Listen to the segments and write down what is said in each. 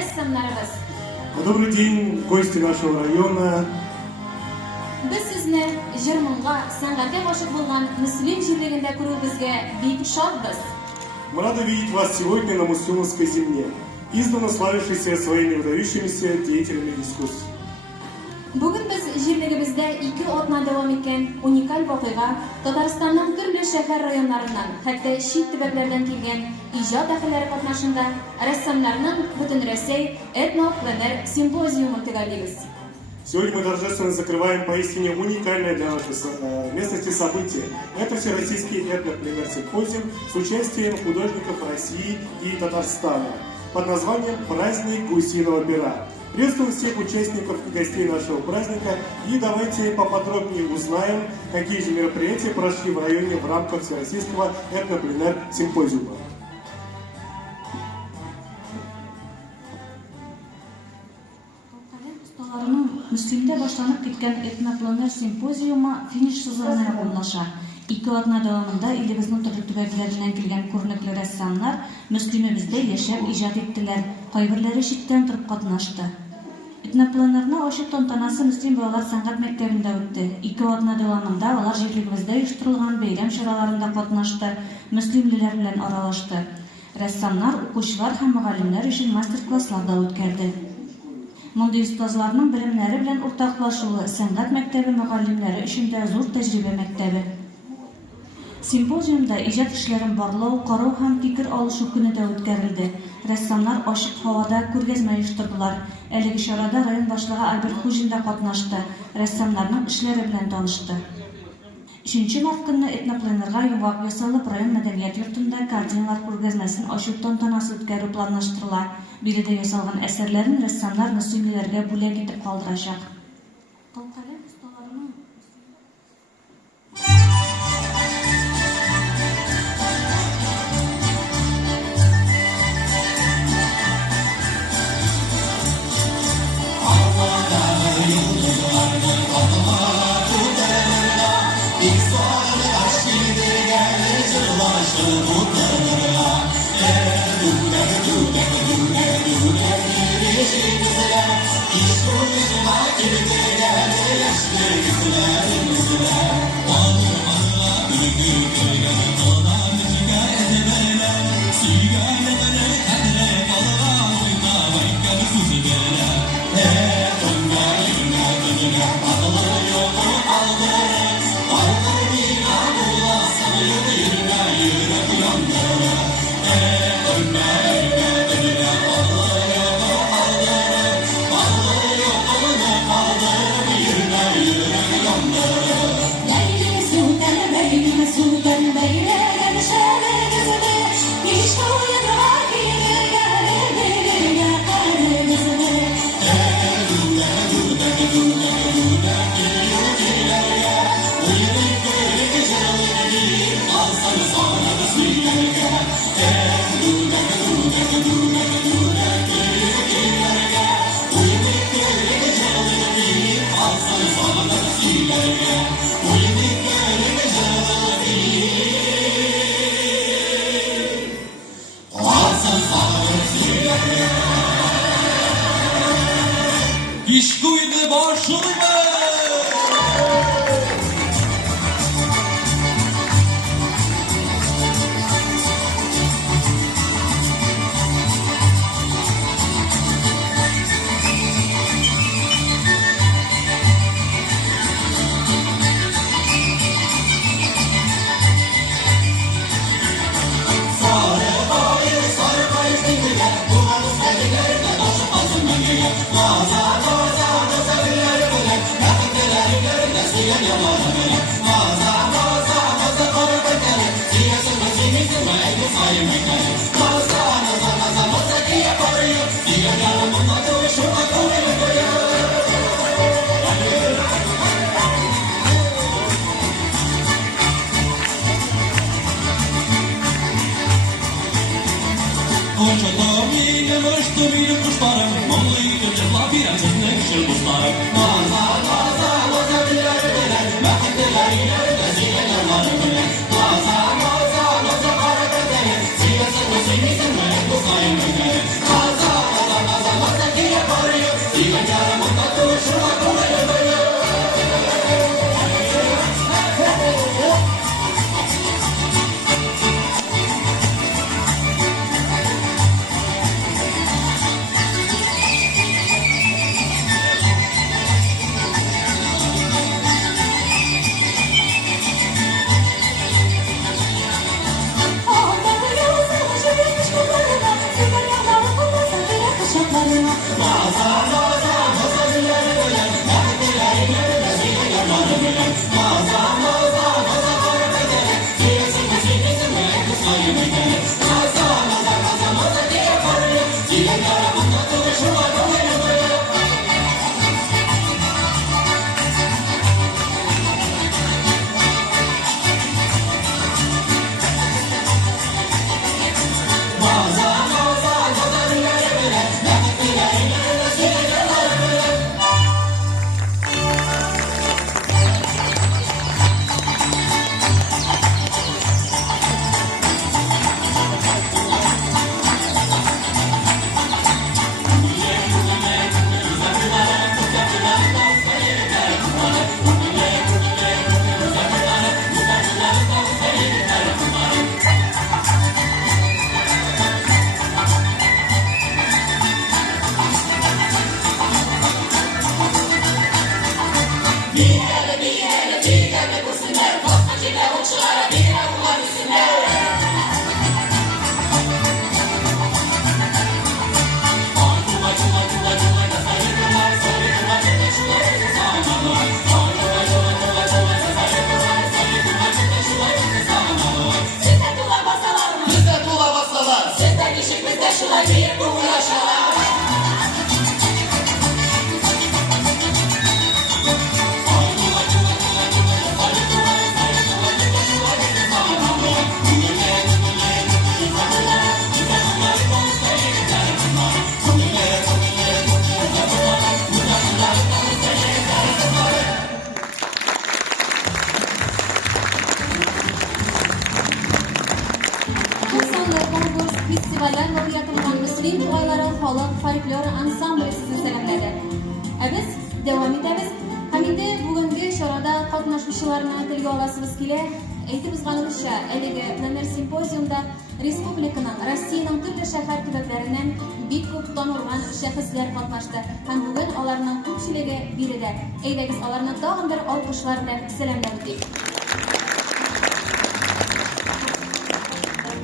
ressamlarımız. Добрый день, гости нашего района. Biz sizni Jirmunga san'atga g'oshib bo'lgan Muslim jirligida ko'rishingizga bek shodmiz. Мы рады видеть вас сегодня на Мусульманской земле, издавна славившейся своими выдающимися деятелями искусств. Bugun biz jirligimizda 2 oyda davom etgan unikal voqea Tataristonning turli shahar rayonlaridan, hatto chet tubaklardan kelgan ijod ahllari qatnashida rassomlarning butun Rossiya etno-plener simpoziumi tayyorlaymiz. Сегодня мы торжественно закрываем поистине уникальное для нашей местности событие. Это всероссийский этно-пленер симпозиум с участием художников России и Татарстана под названием «Праздник гусиного пера». Приветствуем всех участников и гостей нашего праздника и давайте поподробнее узнаем, какие же мероприятия прошли в районе в рамках всероссийского этно-пленер симпозиума. Müslim'de başlanıp gitken etnoplener simpoziuma finish sızığına yakınlaşa. 2 ayda davamında ilimizin türlü tüberlerinden gelgen körnekli ressamlar Müslim'imizde yaşap icad ettiler. Kayberleri şitten turup katnaştı. Etnoplenerna aşı tantanası Müslim Balalar Sanat Mektebi'nde öttü. 2 ayda davamında olar jirligimizde uyuşturulgan beyrem şaralarında katnaştı. Müslimliler bilen aralaştı. Ressamlar, okuşlar hem muallimler için master-klasslarda ötkərdi. Monday ustazlarının bilimleri bilen ortaklaşılı Sanat Mektebi muallimleri için de zor tecrübe mektebi. Simpoziumda icad işlerin barlağı, qarau hem fikir alışı günü de ötkərildi. Ressamlar aşık havada körgezme uyuşturdular. Eligi şarada rayon başlığı Albert Hujin de katnaştı. Ressamlarının işleri bilen tanıştı. 3 mart günü etnoplenerga yuvaq yasalıp rayon medeniyet yurtunda kardinalar körgezmesinin aşık tantanası ötkəri planlaştırıla. Biride yasalgan eserlerin ressamlar Müslümilerge bulak etip kaldıracak. İşkuydu başımı. festivaller ve yaratılgan Müslim tuğayları halk folklor ansambli sizni selamladi. Biz devam etamiz. Hamda bugungi şorada qatnashuvchilarni tilga olasiz kile. Aytib o'tganimizcha, eligi plener simpoziumda respublikaning, Rossiyaning turli shahar hududlaridan bek ko'p tanilgan shaxslar qatnashdi. Ham bugun ularning ko'pchiligi birida. Aylagiz ularni tag'in bir olqishlar bilan selamladik.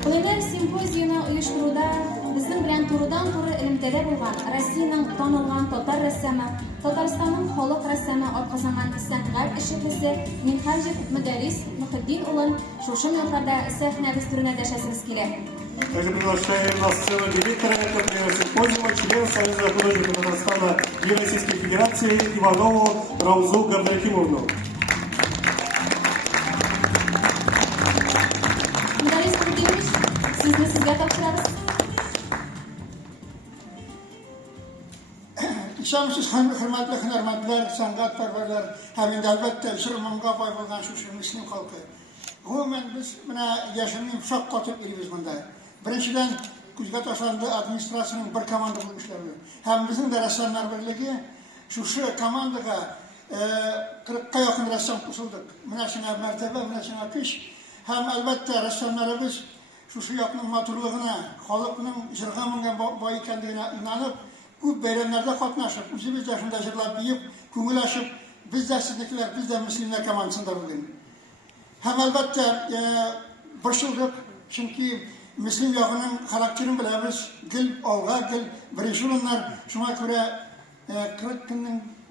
Plener simpoziumni uyushtiruvda bizning bilan to'g'ridan-to'g'ri ilmdada bo'lgan Rossiyaning tanilgan tatar rassomi, Tataristonning xalq rassomi Orqazaman san'at ishchisi Minxaljev Mudarris Muhiddin o'g'il shu yo'llarda sahna dasturida dashasimiz kerak. Также приглашаем на сцену директора этого симпозиума, члена Союза художников Татарстана и Российской Федерации Иванову Раузу Габдракимовну. Mudarris Muhiddinovich, sizni sizga topshiramiz. İnşallah hürmetli hürmetler, sanatperverler, hem de elbette Müslümanlığa pay olan şu Müslüman halkı. Umumen biz buna yaşamın şok katıp iriz bunda. Birinciden Kuzgat Aslan'da administrasyonun bir komanda bulmuşlar. Hem bizim de ressamlar birliği şu komandaga 40'a yakın ressam kusulduk. Münasına mertebe, münasına kış. Hem elbette ressamlarımız şu yakının maturluğuna, halkının jırgamının boyu kendine inanıp bu bayramlarda katnaşıp, üzümüz yaşında jırlap yiyip, kumul aşıp, biz de sizdekiler, biz de Müslümanlar komandasında bugün. Hem elbette başıldık, çünkü Müslüm yakının karakterini biliriz, gül, olga, gül, birinci onlar, şuna göre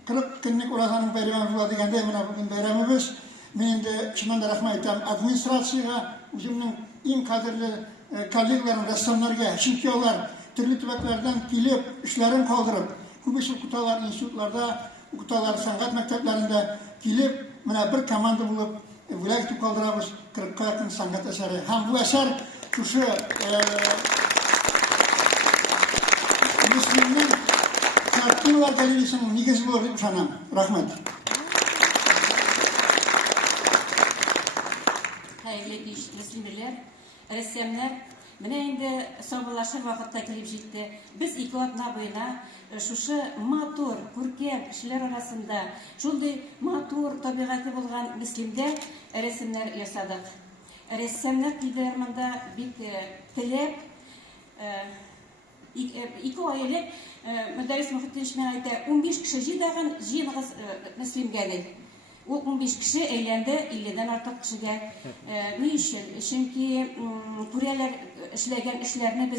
40 günlük olasının bayramı var degende, bugün bayramımız. Benim de şundan da rahmet ederim, administrasyaya, üzümün en kadirli kolleglerin, ressamlarına, çünkü onlar türlü tübeklerden gelip, işlerini kaldırıp, kubisi kutalar, institutlarda, kutalar, sanat mekteplerinde gelip, bir komanda bulup, vilayeti kaldırıyoruz, 40'a yakın sanat eseri. Hem bu eser, şu Müslümanın Tartınlar Galerisi'nin negizli olarak sanam. Rahmet. Hayırlı iş, Müslümanlar, ressamlar, mene endi sabırlaşır vakitte kelip җитте. Biz iki atna boyuna şuşu matur, күркәм kişiler arasında şunday matur tabiatı bulgan Müslümde resimler yasadık. Ressamlar kidermanda bik tilep iki aylık Müderris Muhittin ayda 15 kişi җыйдаган җыйнагыз Müslümгәдер. O 15 kişi eğlendi, 50'den artık kişiye ne işin? Çünkü Kuryeler işlegen işlerini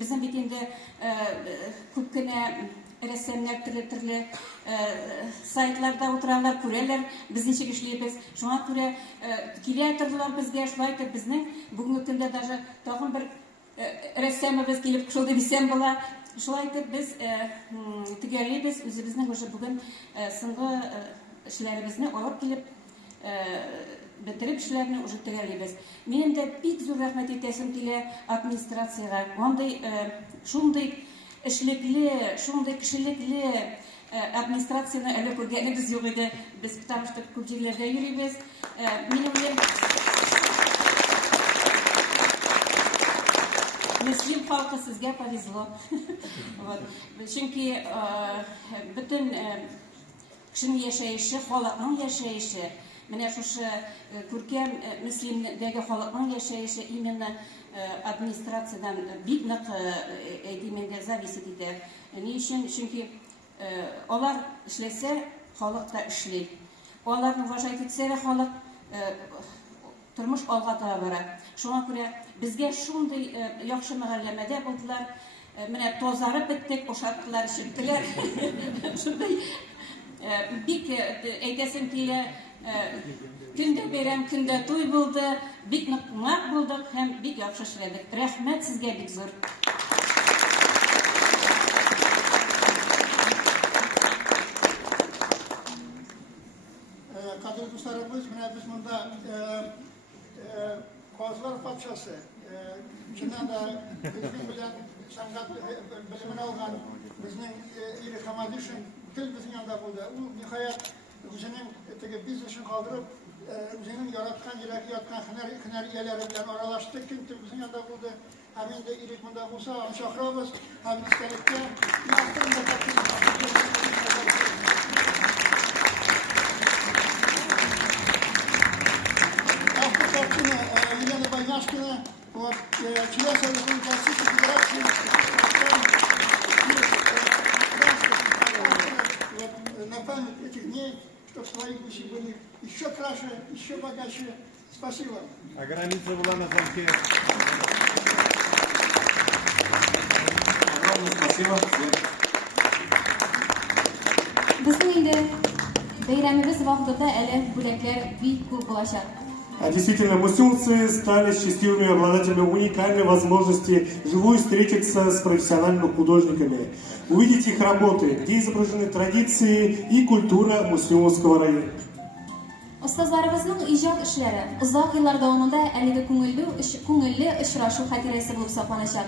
bizim bitinde köpkene rəssamlar türlü saytlarda oturarlar, күрәләр, biz ничек эшлибез. Шуңа күрә килә тордылар безгә, шулай итеп безнең бүгенге көндә даже тагын бер rəssamыбыз килеп кушылды дисәм була. Шулай итеп без төгәллибез, үзебезнең уже бүген соңгы эшләребезне алып килеп бетереп эшләрне уже төгәллибез. Минем дә бик зур рәхмәт итәсем килә администрациягә. Андый шундый эшлекле, шундый кешелекле администрацияны әле күргәнебез юк иде. Без потому что күп җирләрдә йөрибез. Мөслим халкы сезгә повезло. Чөнки бөтен кешенең яшәеше, халыкның яшәеше, менә шушы күркәм мөслимдәге халыкның яшәеше именно администрациядан бик нык әйтимендә зависит итә. Ни өчен? Чөнки алар эшләсә, халык та эшли. Аларны уважать итсә, халык тормыш алга таба бара. Шуңа күрә безгә шундый яхшы мәгълүмәдә булдылар. Менә тазарып беттек, ошаттылар, чыктылар. Шундый бик әйтәсем килә, көндә бәйрәм, көндә туй булды, бик нык булдык һәм бик яхшы эшләдек. Рәхмәт сезгә бик зур. Kadir dostlarımız, biz bunda Kozlar Patşası, içinden de bizim bilen sanat bilimini algan bizim İlik Hamadiş'in dil bizim yanında buldu. O nihayet bizim biznesini kaldırıp bizim yaratkan, ilaki yatkan hınar iyeleri bilen aralaştık. Kim bizim yanında buldu. Hemen de İlik bunda bulsa, şakrabız, hem istelikte yaptığım da Елена Байняшкина, член Союзной Российской Федерации, на память этих дней, чтобы свои гуси были еще краше, еще богаче. Спасибо. А граница была на замке. Огромное спасибо. Безнең инде бәйрәмебез вакытында әле бүләкләр бик күп булачак. Действительно, мусюмцы стали счастливыми обладателями уникальной возможности вживую встретиться с профессиональными художниками, увидеть их работы, где изображены традиции и культура мусюмовского района. Остазларыбызның иҗат эшләре озак еллар дәвамында әлеге күңелле очрашу хатирәсе булып сакланачак.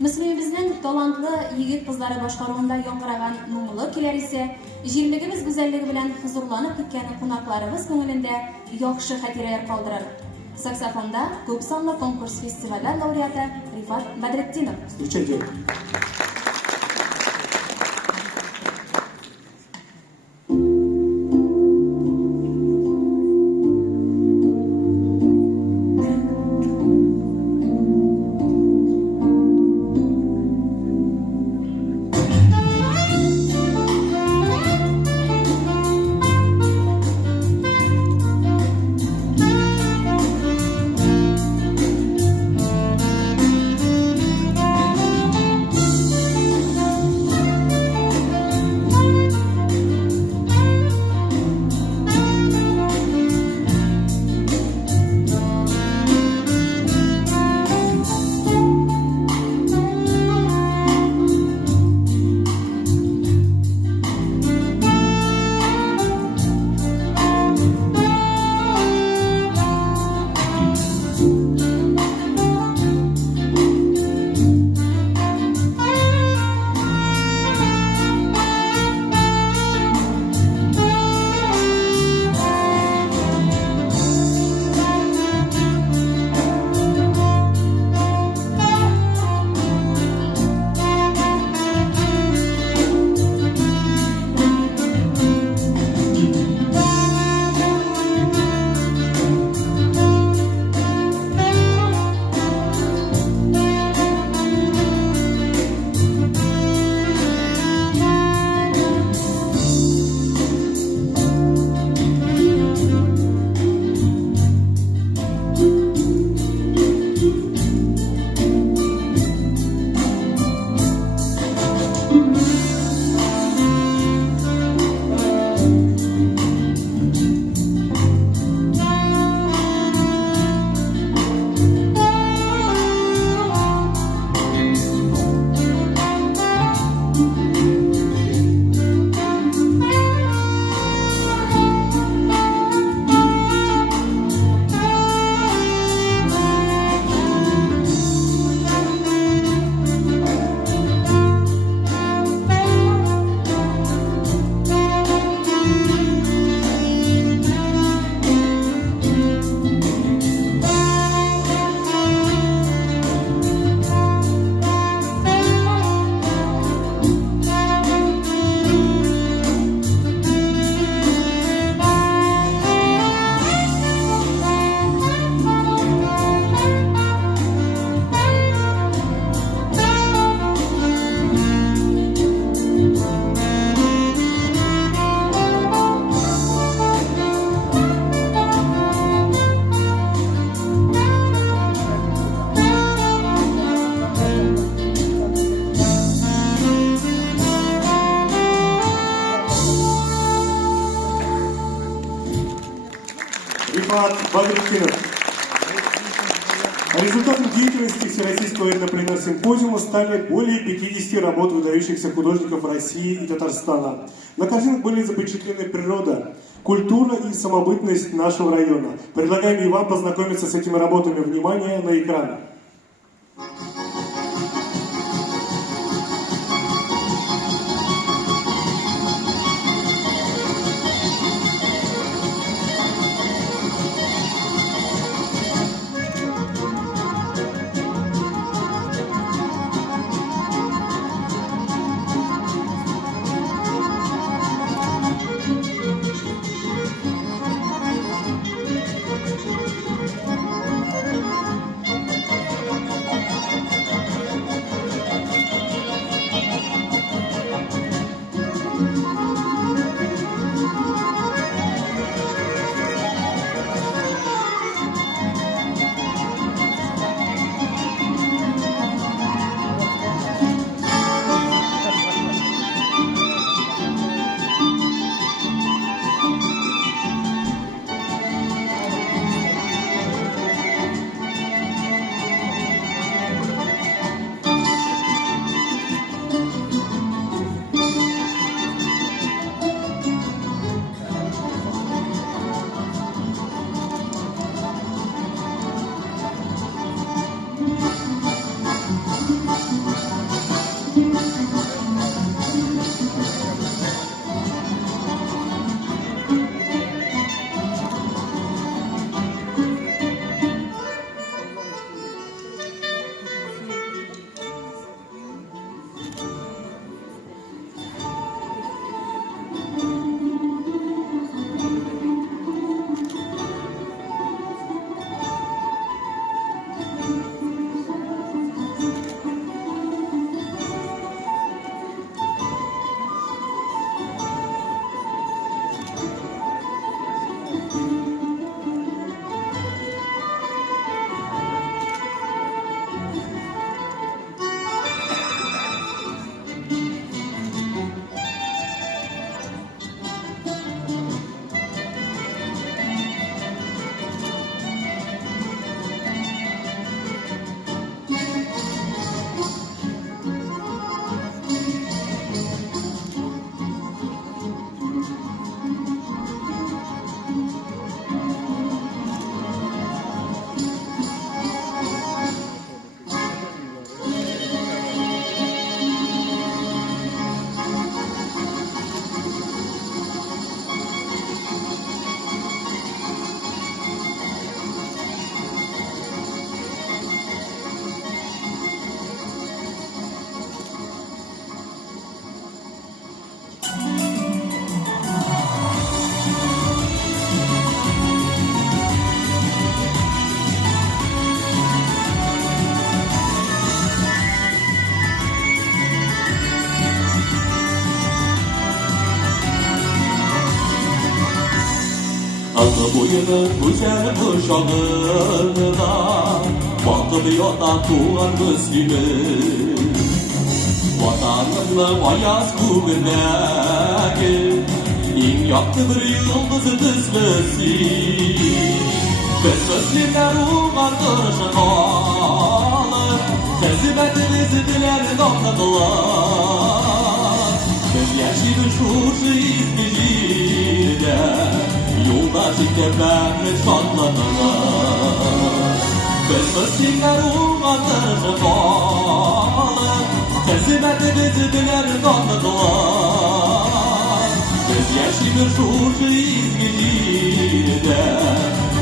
Мөслимебезнең талантлы егет кызлары башкаруында яңгыраган моңлы көйләр исә җирлегебез гүзәллеге белән хузурланып киткән кунакларыбыз күңелендә яхшы хатирәләр калдырыр. Саксофонда күпсанлы конкурс фестивале лауреаты Рифат Бәдретдинов. Встречайте. Рифат Багрикинов. Результатом деятельности Всероссийского этнопленэр-симпозиума стали более 50 работ выдающихся художников России и Татарстана. На картинах были запечатлены природа, культура и самобытность нашего района. Предлагаем и вам познакомиться с этими работами. Внимание на экран. Allı boyunun güzel kuşağında bakıp yatan tuğan Müslüm'ü vatanının ayaz kuvvetleri in yaktı bir yıldızı düzmesin. Biz Müslümler uğardırışın alır hizmetimizi dilerini anladılar. Biz yaşlı şuşu İzmir'de yoldaş ikemlerle şanlanırlar. Biz Müslümler uğardırışın alır hizmetimizi dilerini anladılar. Biz yaşlı şuşu İzmir'de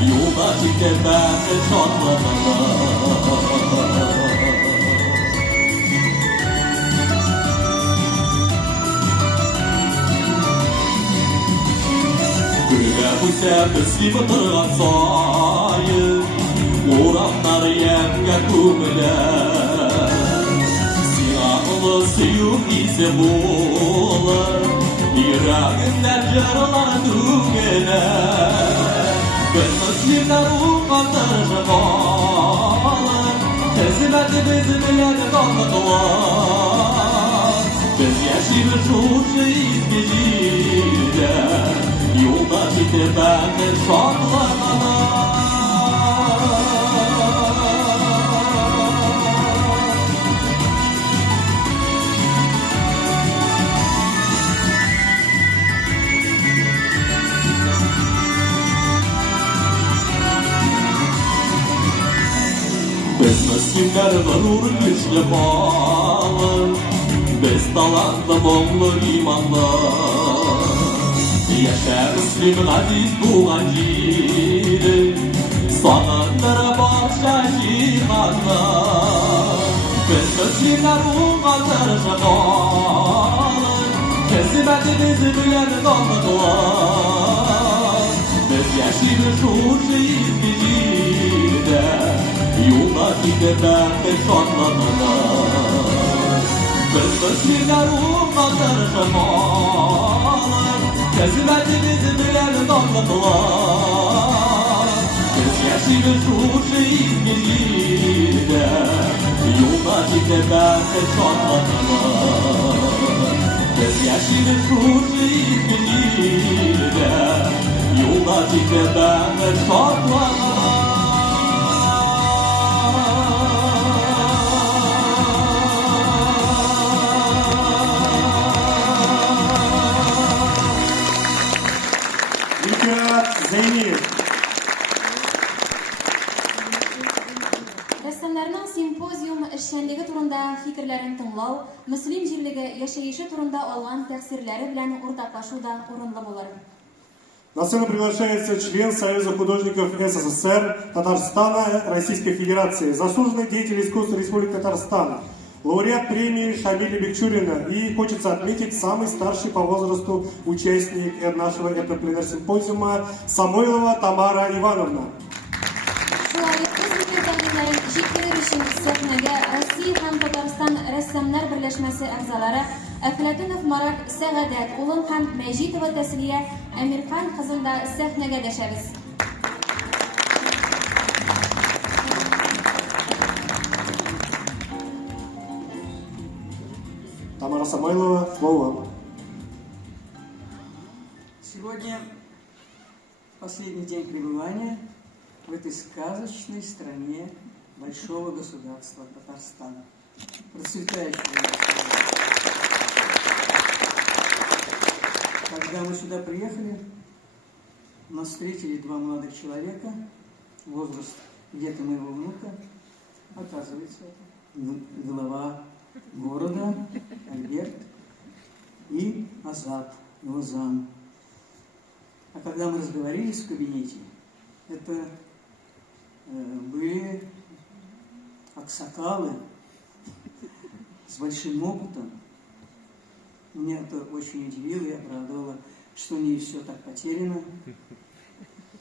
yoldaş ikemlerle şanlanırlar. Bu sevgisi bıtıran sayı Uğranlar yemge kumler Silahlı suyuk ise boğulur Yüreğinden yaralar tügeler Biz Müslümler uğardırışın alır hizmetimizi bilerek anladılar. Biz yaşlı bir şuşu İzmir'de yoldaş җитте бәхет шатлыгына. Без мөслимләр горур көчле халык, без талантлы, моңлы, иманлы. Яшә мөслим газиз туган җирем, сагындыра барча җиһанны. Без мөслимләр уңгандыр халык, хезмәтебез белән данлыклы. Без яшибез шушы изге җирдә, юлда китеп бәхет шатлыгына. Без мөслимләр уңгандыр халык, хезмәтебез белән данлыклы. Без яшибез шушы изге җирдә, юлда китеп бәхет шатлыгына. Без яшибез шушы изге җирдә, юлда китеп бәхет шатлыгына. Зәйнев. Рәссамнарның симпозиум эшчәнлеге турында фикерләрен тыңлау, мөслим җирлеге яшәеше турында алган тәэсирләре белән уртаклашу да урынлы булыр. На сцену приглашается член Союза художников СССР, Татарстана, Российской Федерации, заслуженный деятель искусства Республики Татарстан, лауреат премии Шамиля Бекчурина и, хочется отметить, самый старший по возрасту участник нашего этнопленэр-симпозиума Самойлова Тамара Ивановна. Шулай ук үз фикерләрен җиткерер өчен сәхнәгә Россия һәм Татарстан рәссамнар берләшмәсе әгъзалары Әфләтунов Марат Сәгадәт улын һәм Мәҗитова Тәслия Әмирхан кызын да сәхнәгә дәшәбез. Тамара Самойлова, слово. Сегодня последний день пребывания в этой сказочной стране большого государства Татарстана. Процветающего государства. Когда мы сюда приехали, нас встретили два молодых человека, возраст где-то моего внука, оказывается, глава города Альберт и Азат, его зам. А когда мы разговорились в кабинете, это были аксакалы с большим опытом. Меня это очень удивило и обрадовало, что не все так потеряно,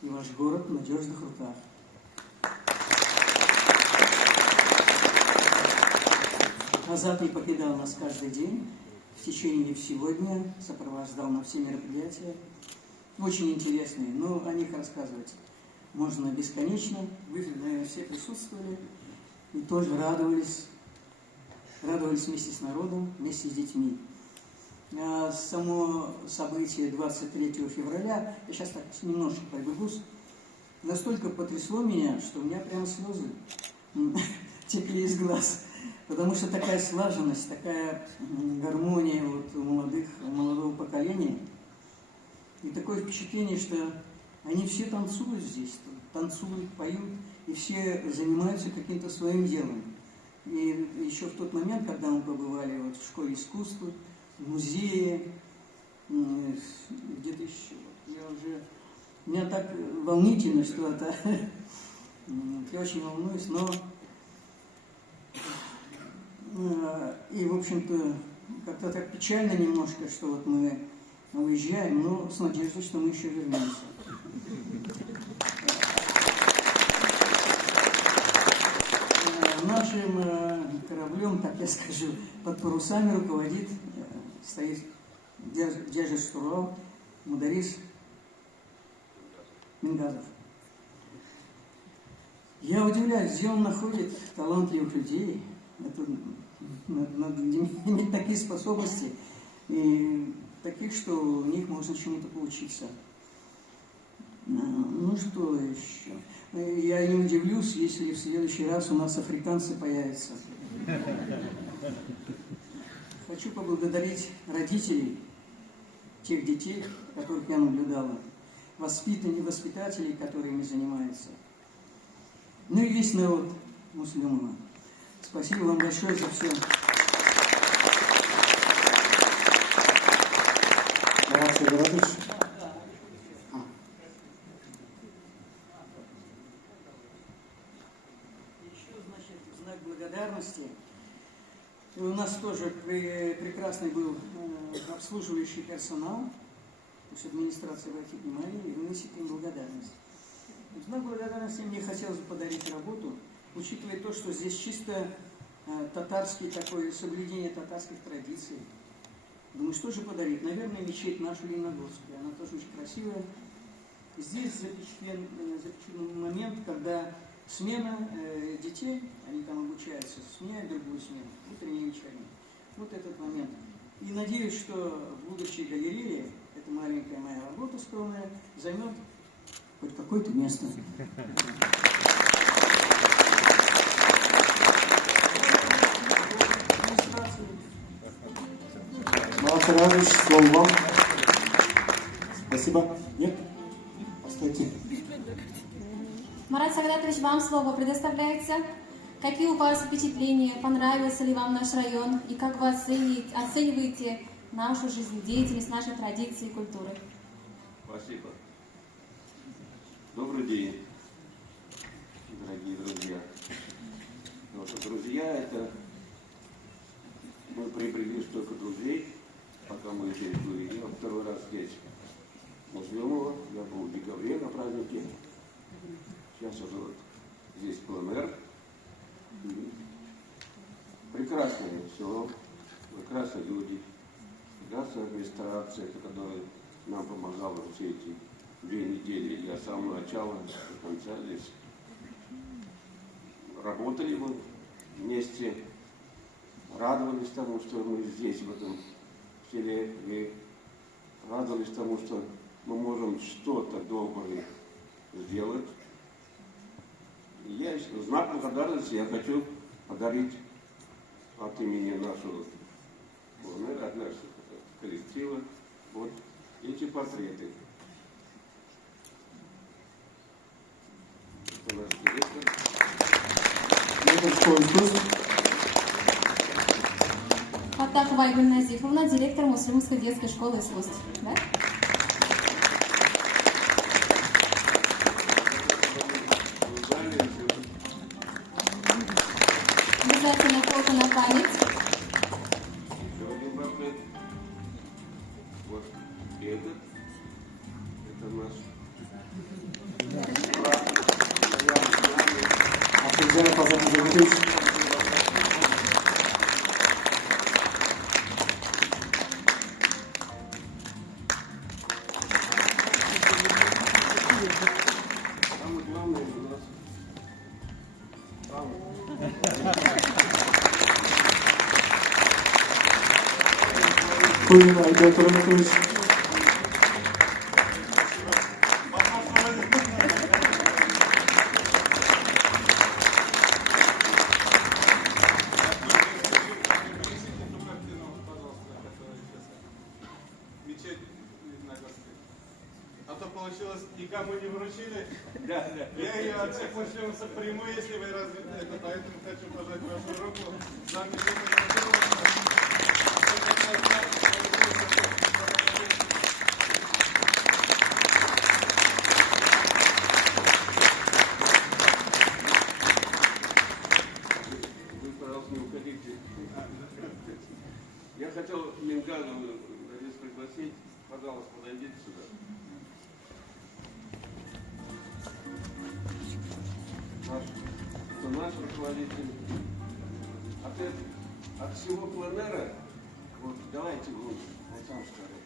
и ваш город в надежных руках. Азат не покидал нас каждый день, в течение всего дня, сопровождал на все мероприятия. Очень интересные, но о них рассказывать можно бесконечно. Вы, наверное, все присутствовали и тоже радовались вместе с народом, вместе с детьми. А само событие 23 февраля, я сейчас так немножко пробегусь, настолько потрясло меня, что у меня прямо слезы текли из глаз. Потому что такая слаженность, такая гармония вот у молодого поколения. И такое впечатление, что они все танцуют здесь, танцуют, поют, и все занимаются каким-то своим делом. И еще в тот момент, когда мы побывали вот в школе искусства, в музее, где-то еще, у меня так волнительно, что это, я очень волнуюсь, но и, в общем-то, как-то так печально немножко, что вот мы уезжаем, но с надеждой, что мы еще вернемся. Нашим кораблем, так я скажу, под парусами руководит, стоит, держит штурвал Мударис Мингазов. Я удивляюсь, где он находит талантливых людей. Это надо иметь такие способности, и таких, что у них можно чему-то поучиться. Ну что еще? Я не удивлюсь, если в следующий раз у нас африканцы появятся. Хочу поблагодарить родителей тех детей, которых я наблюдала, воспитателей, которые ими занимаются, ну и весь народ мусульман. Спасибо вам большое за все. Марат Сагадатович. Еще, значит, в знак благодарности. И у нас тоже прекрасный был обслуживающий персонал, то есть администрация обратит внимание и выносит им благодарность. В знак благодарности мне хотелось бы подарить работу, учитывая то, что здесь чисто татарский такой, соблюдение татарских традиций. Думаю, что же подарить? Наверное, мечеть нашу Лениногорскую. Она тоже очень красивая. Здесь запечатлен момент, когда смена детей, они там обучаются, сменяют другую смену, утренней и вечерней. Вот этот момент. И надеюсь, что в будущей галерее эта маленькая моя работа скромная займет хоть какое-то место. Марат Сагадатович, слово вам. Спасибо. Нет? Остайте. Марат Сагадатович, вам слово предоставляется. Какие у вас впечатления? Понравился ли вам наш район? И как вы оцениваете нашу жизнедеятельность, наши традиции и культуры? Спасибо. Добрый день, дорогие друзья. Друзья, это мы приобрели столько друзей, пока мы здесь были. Я второй раз здесь. Муслимова, я был в декабре на празднике. Сейчас уже вот здесь пленэр. Прекрасное село, прекрасные люди, прекрасная администрация, которая нам помогала все эти 2 недели. Я с самого начала до конца здесь. Работали мы вместе, радовались тому, что мы здесь, в этом селе, и радовались тому, что мы можем что-то доброе сделать. И я, в знак благодарности, я хочу подарить от имени нашего от нашего коллектива вот эти портреты. Это наш директор. Фаттахова Айгуль Назифовна, директор Муслимской детской школы искусств. Да? Обязательно фото на память. Еще один портрет. Вот этот. Это наш. Ахмедзянов Азат Музагатович. Самое главное у нас. Кулин Айбек Раматович. Мечеть Лениногорская. А то получилось, никому не вручили. Да. Я ее от всех муслимов приму, если вы разве это, поэтому хочу пожать вашу руку. За Вы, пожалуйста, не уходите. Я хотел Мингану здесь пригласить. Пожалуйста, подойдите сюда. Это наш руководитель. От всего пленэра, вот давайте вы сам скажете.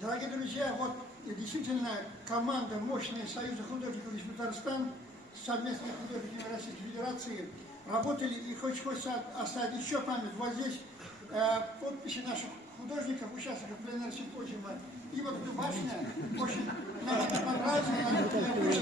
Дорогие друзья, вот действительно команда мощная Союза художников Республики Татарстан, совместные художники Российской Федерации работали, и хочется оставить еще память. Вот здесь подписи наших художников, участников пленарного симпозиума. И вот эта башня очень нам это понравилось.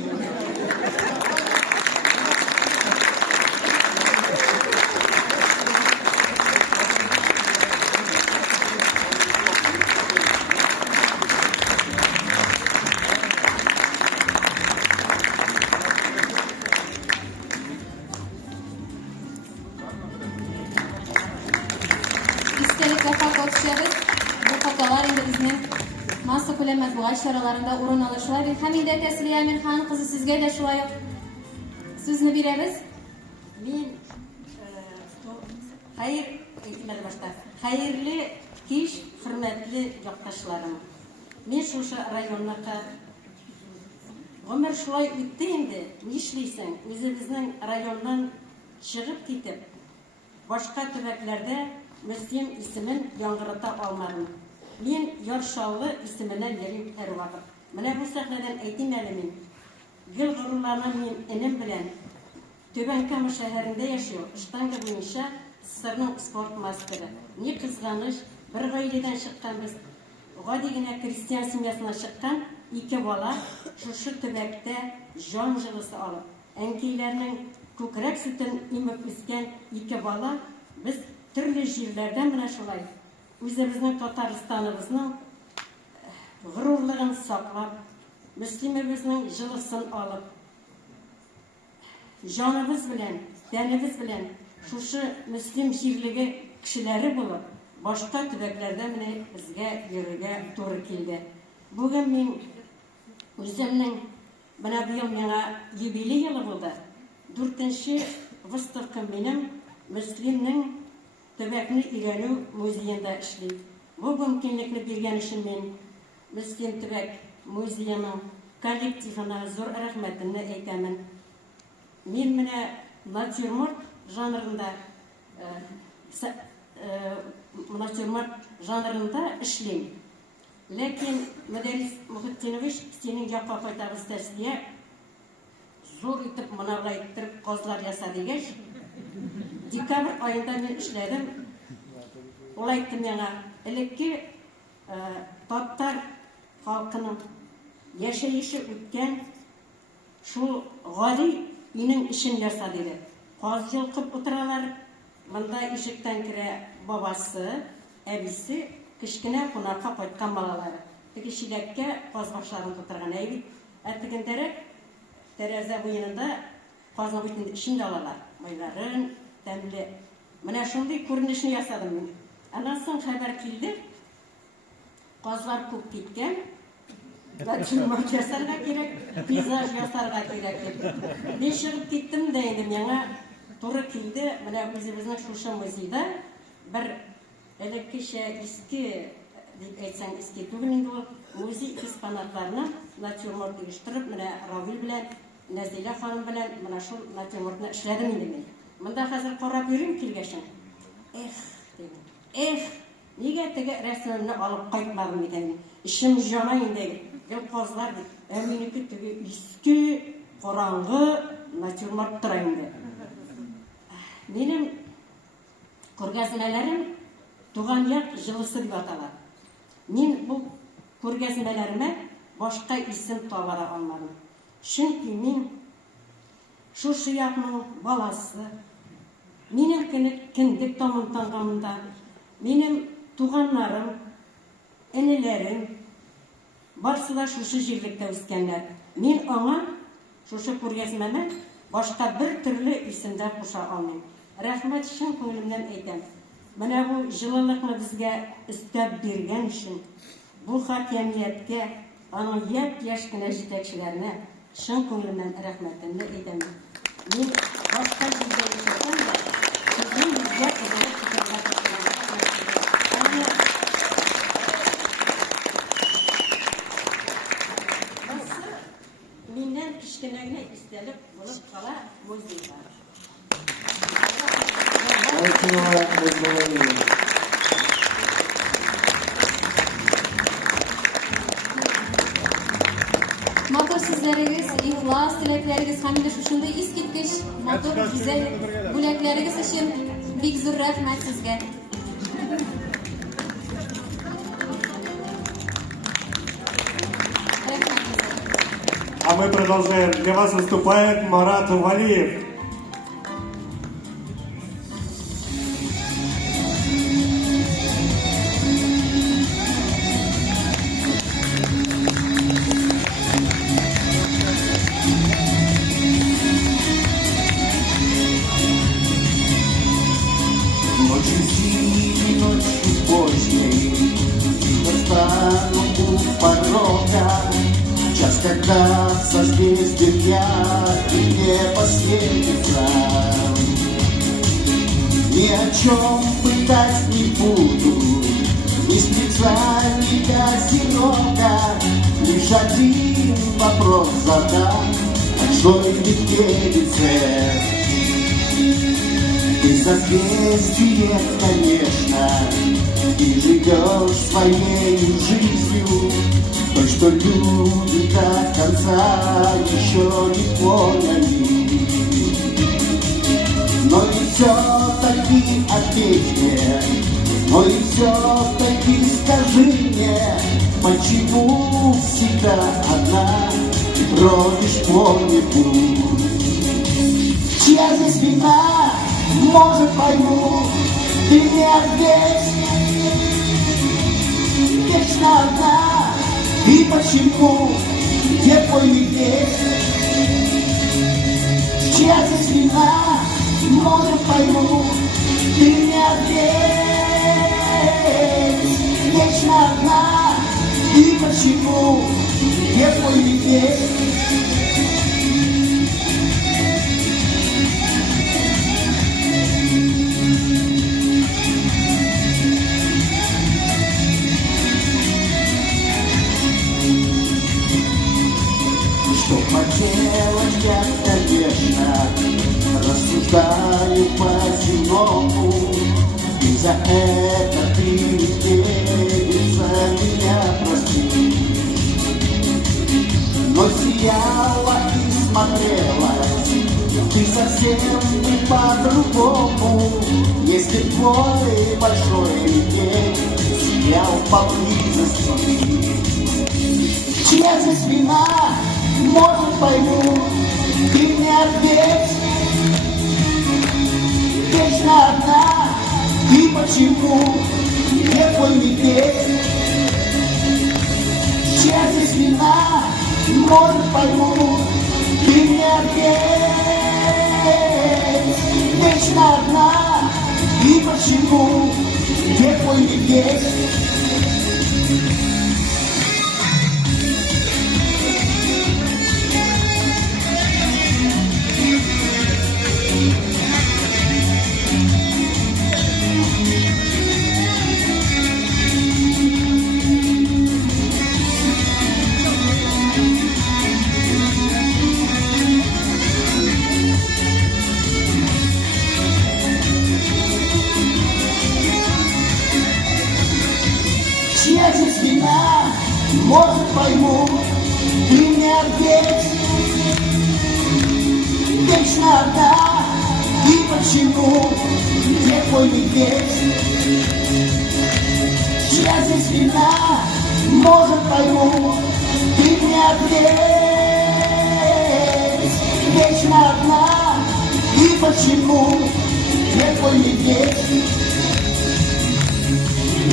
Masa ko'lam matbuot charalarında o'rin olishlari Hamida Tasliya Amirxon qizi sizga da shu oyoq so'zni beramiz. Men xayrli kech, hurmatli yurtdoshlarim. Men shu rayonga umr shulay o'tdi endi. Nishlaysan, o'zimizning rayondan chiqib ketib, boshqa tumanlarda Müslüm ismin yangırata olmadım. Men Yorshallı isminden yerim her vakit. Mana bu sahneden aytayım elimin. Gül gururlarına men enim bilen Töbenkamu şehirinde yaşıyor. İştanga boyunca Sırның sport masteri. Ne kızganış, bir gaileden çıkan biz. Oğa degine Hristiyan semyasına çıkan iki bala şu tübekte jon jılısı alıp. Enkeylerinin ko'krak sütün imip isken iki bala biz türlü jirlerden bile şulay. Özümüzün Tataristanımızın gururluğunu saklap, Müslümimizin jılısını alıp, canımız bilen, denimiz bilen, şu Müslüm jirligi kişileri bulup, başka tübeklerden bile bizge yürüge doğru keldi. Bugün men özümün, bana bu yıl yana юбилей yılı buldu. 4-nji выставкам benim Müslüm'nin tübekni öğrenü muzeyinde işleyip. Bu mümkünlükni bergen için men Müslüm Tübek Muzeyinin kollektivine zor rahmetini aytaman. Men mine natürmort janrında işleyim. Lakin Müderris Muhittinovich senin yapma faytağız tesliye zor itip mınavla ittirip kozlar yasadı geç. Dekabr ayında men işledim. Olay ettim yana. Elekki Tatar halkının yaşayışı ötken şu gari inin işin yasadı. Qoz yıl qıp oturalar. Mında işikten kire babası, ebisi, kişkine kunarqa koytkan balaları. Teki şilekke qoz başlarını tuturgan eybi. Ettikindere tereze bu yanında qozun bütünde işinde alalar. Mayların, temli. Mana şunday ko'rinishni yasadım men. Anasın xabar keldi. Qozlar ko'p ketgan. Natürmort yasarga kerak, peyzaj yasarga kerak deb. Men chiqib ketdim da endi menga to'g'ri keldi. Mana o'zimizning Shusha muzeyida bir elekkicha eski deb aytsang eski tug'in bu muzey eksponatlarini natürmort yig'ishtirib, mana Ravil bilan Nazila xonim bilan mana shu natürmortni ishladim endi men. Bunda hozir qarab yuring kelgashin. Nega tega rasmimni olib qaytmadim ekan. İşim jona endi. Gel qozlar deb. Meniki tegi eski, qorong'i natürmort turaydi. Benim ko'rgazmalarim tug'an yer jilisi deb ataladi. Men bu ko'rgazmalarime boshqa ism topara olmadim. Chunki men shu yoqning balasi, mening kindik tomontangamda, mening tug'anlarim, enelerim barsilar shu yerlikda o'sganlar. Men ona shu ko'rgazmani boshqa bir turli ismda qo'sha olmayman. Rahmat chin ko'nglimdan aytaman. Mana bu jililiqni bizga istab bergan uchun bu hakimiyatga ana yoshgina yetakchilarni chin ko'nglimdan rahmatimni aytaman. Men boshqa yerda yashasam da sizning bizga mendan kichkinagina istalib bo'lib qola muzeylar. Motor sizlarigiz, ixlos tilaklaringiz hamda shunday eskitkish motor güzel bo'laklaringiz uchun bek zo'r rahmat sizga. А мы продолжаем. Для вас выступает Марат Валиев. Ночью зимней, ночью поздней, достану у порога, час, когда в созвездиях ярких небо светится. Ни о чем пытать не буду, ни специальный козерога, лишь один вопрос задам, большой медведице. Ты созвездие, конечно, и живешь своей жизнью, той, что люди до конца еще не поняли. Но и все-таки ответь мне, но и все-таки скажи мне, почему всегда одна ты бродишь по небу? Чья здесь вина? Может, пойму, ты не ответь. Вечно одна, и почему? Где твой медведь? Чья здесь вина? Может, пойму, ты не ответь. Вечно одна, и почему? Где твой медведь? Что поделать я, конечно, рассуждаю по-земному, и за это ты, медведица, меня прости. Но сияла и смотрелась ты совсем не по-другому, если твой большой медведь сиял поблизости. Чья здесь вина? Может, пойму, ты не ответь. Вечно одна, и почему? Где твой медведь? Чья здесь вина? Может, пойму, ты не ответь. Вечно одна, и почему? Где твой медведь? Чья здесь вина? Может, пойму, ты не ответь. Вечно одна, и почему? Где твой медведь? Чья здесь вина? Может, пойму, ты не ответь. Вечно одна, и почему? Где твой медведь?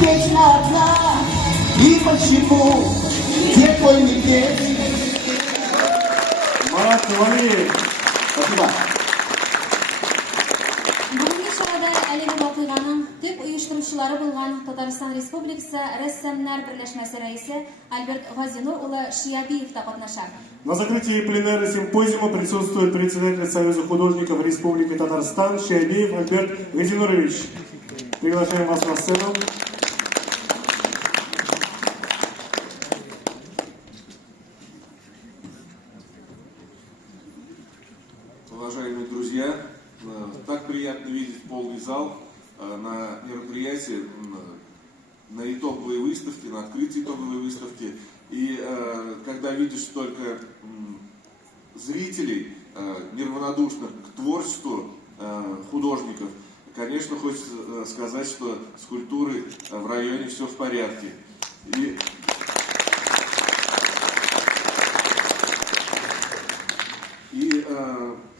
Вечно одна, и почему? Где твой медведь? Марат Валиев. Спасибо. Бүгінгі шарада әлеге вакыйганың төп оештыручылары булган Татарстан Республикасы рәссамнар берләшмәсе рәисе Альберт Газинур улы Шиябиев та катнаша. На закрытии пленарного симпозиума присутствует председатель Союза художников Республики Татарстан Шиябиев Альберт Газинурович. Приглашаем вас на сцену. Уважаемые друзья, так приятно видеть полный зал на мероприятии, на итоговой выставке, на открытии итоговой выставки. И когда видишь столько зрителей, неравнодушных к творчеству художников, конечно, хочется сказать, что с культурой в районе все в порядке.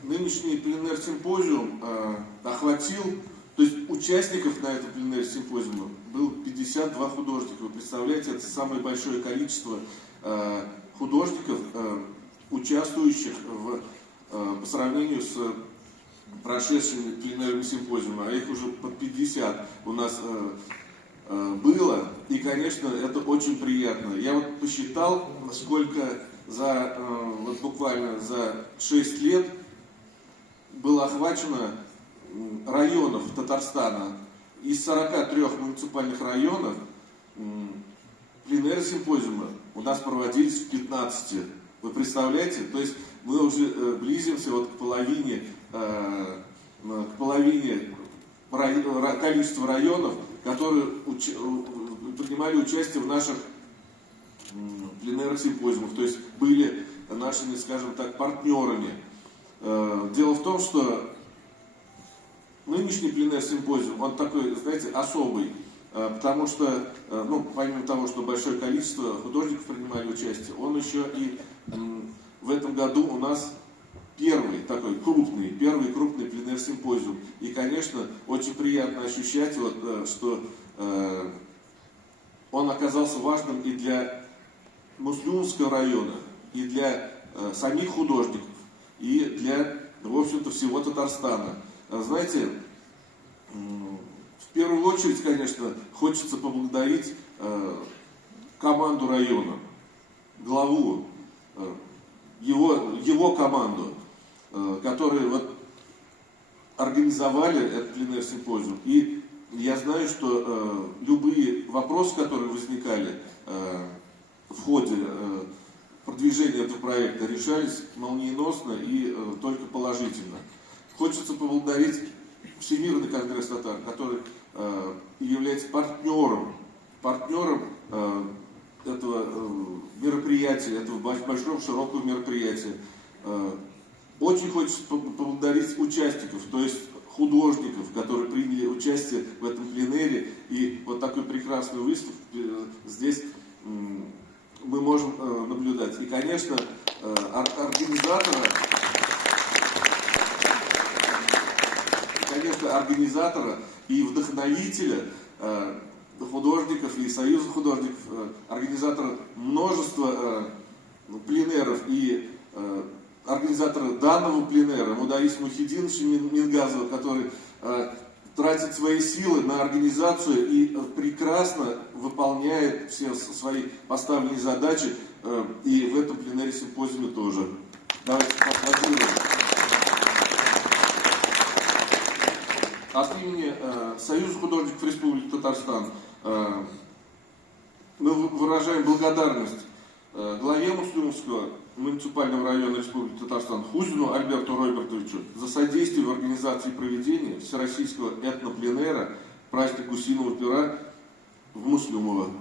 нынешний пленэр-симпозиум охватил, то есть участников на этом пленэр-симпозиуме было 52 художника. Вы представляете, это самое большое количество художников, участвующих по сравнению с прошедшими пленэрными симпозиумами, а их уже под 50 у нас было, и, конечно, это очень приятно. Я вот посчитал, сколько вот буквально за 6 лет было охвачено районов Татарстана. Из 43 муниципальных районов пленэры симпозиума у нас проводились в 15. Вы представляете? То есть мы уже близимся вот к половине количества районов, которые принимали участие в наших пленэрных симпозиумах, то есть были нашими, скажем так, партнерами. Дело в том, что нынешний пленэр-симпозиум, он такой, знаете, особый, потому что, помимо того, что большое количество художников принимали участие, он еще и в этом году у нас первый крупный пленэр-симпозиум. И, конечно, очень приятно ощущать, что он оказался важным и для Муслюмского района, и для самих художников, и для, в общем-то, всего Татарстана. Знаете, в первую очередь, конечно, хочется поблагодарить команду района, главу, его команду, которые организовали этот пленэр-симпозиум. И я знаю, что любые вопросы, которые возникали в ходе продвижения этого проекта, решались молниеносно и только положительно. Хочется поблагодарить Всемирный конгресс татар, который является партнером этого мероприятия, этого большого, широкого мероприятия. Очень хочется поблагодарить участников, то есть художников, которые приняли участие в этом пленэре. И вот такую прекрасную выставку здесь мы можем наблюдать. И, конечно, организатора и вдохновителя художников и союза художников, организатора множества пленэров и организатора данного пленэра Мудариса Мухидиновича Мингазова, который тратит свои силы на организацию и прекрасно выполняет все свои поставленные задачи, и в этом пленэре-симпозиуме тоже. Давайте поаплодируем. От имени Союза художников Республики Татарстан мы выражаем благодарность главе Муслюмского муниципального района Республики Татарстан Хузину Альберту Ройбертовичу за содействие в организации проведения Всероссийского этнопленэра «Праздник гусиного пера» в Муслюмово.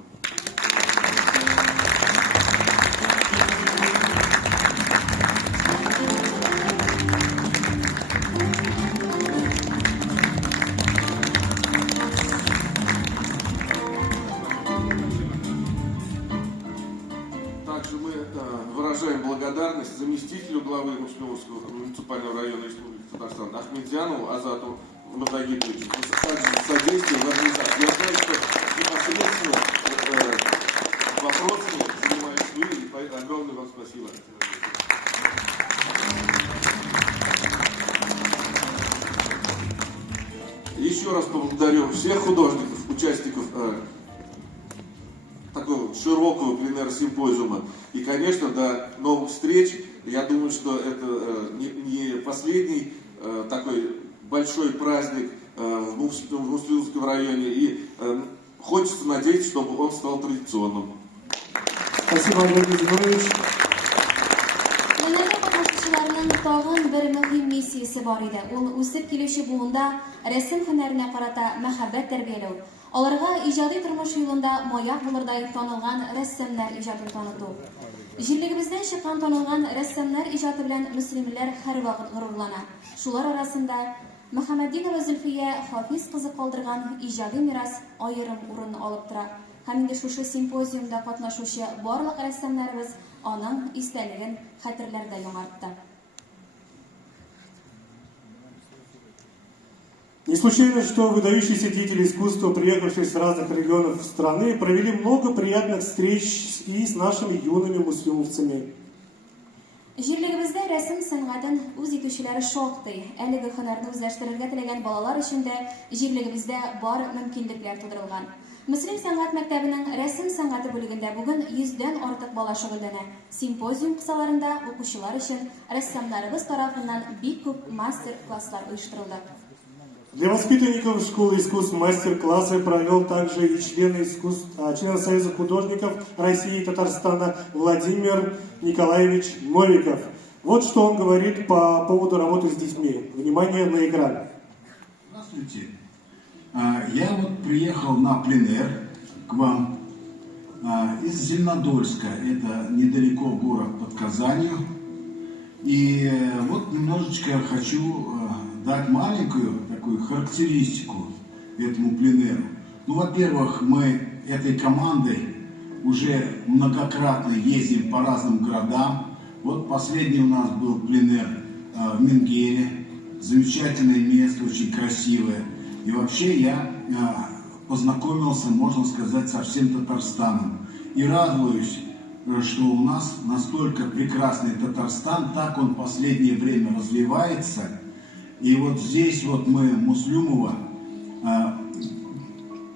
Выражаем благодарность заместителю главы Муслюмского муниципального района Республики Татарстан Ахмедзянову Азату Мадагитовичу за содействие в организации. Я знаю, что непосредственно вопросами занимались вы, и огромное вам спасибо. Еще раз поблагодарю всех художников, участников такого широкого пленэр-симпозиума. И, конечно, до новых встреч. Я думаю, что это не последний такой большой праздник в Муслюмском районе. И хочется надеяться, чтобы он стал традиционным. Спасибо, Олег Владимирович. Tağın bir mühim missiyasi bor edi. Ул o'sib keluvchi buunda rasm hunariga qarata muhabbat tarbiyalov. Аларга ijodiy turmush yo'lida moyaq bo'lirday tanilgan rassomlar ijodini tanitу. Җирлегебездән чыккан танылган рассамнар иҗаты белән мөселманнар һәр вакыт горурлана. Шулар арасында Мөхәммәддинова Зөлфия Хафиз кызы калдырган иҗади мирас аерым урын алып тора. Һәм инде шушы симпозиумда катнашучы барлык рассамнарыбыз аның истәлеген хәтерләрдә яңартты. Не случайно, что выдающиеся деятели искусства, приехавшие с разных регионов страны, провели много приятных встреч и с нашими юными муслимовцами. Җирлегебездә рәсем сәнгатен үз итүчеләре шактый. Әлеге һөнәрне үзләштерергә теләгән балалар өчен дә җирлегебездә бар мөмкинлекләр тудырылган. Мөслим сәнгать мәктәбенең рәсем сәнгате бүлегендә бүген 100дән артык бала шөгыльләнә. Симпозиум кысаларында укучылар өчен рәссамнарыбыз тарафыннан бик күп мастер-класслар оештырылды. Для воспитанников школы искусств мастер-классы провел также и член Союза художников России и Татарстана Владимир Николаевич Новиков. Вот что он говорит по поводу работы с детьми. Внимание на экран. Здравствуйте. Я вот приехал на пленэр к вам из Зеленодольска. Это недалеко город под Казанью. И вот немножечко хочу дать маленькую такую характеристику этому пленэру. Ну, во-первых, мы этой командой уже многократно ездим по разным городам. Вот последний у нас был пленэр в Менгере. Замечательное место, очень красивое. И вообще я познакомился, можно сказать, со всем Татарстаном. И радуюсь, что у нас настолько прекрасный Татарстан, так он в последнее время развивается. И вот здесь вот мы, Муслюмова,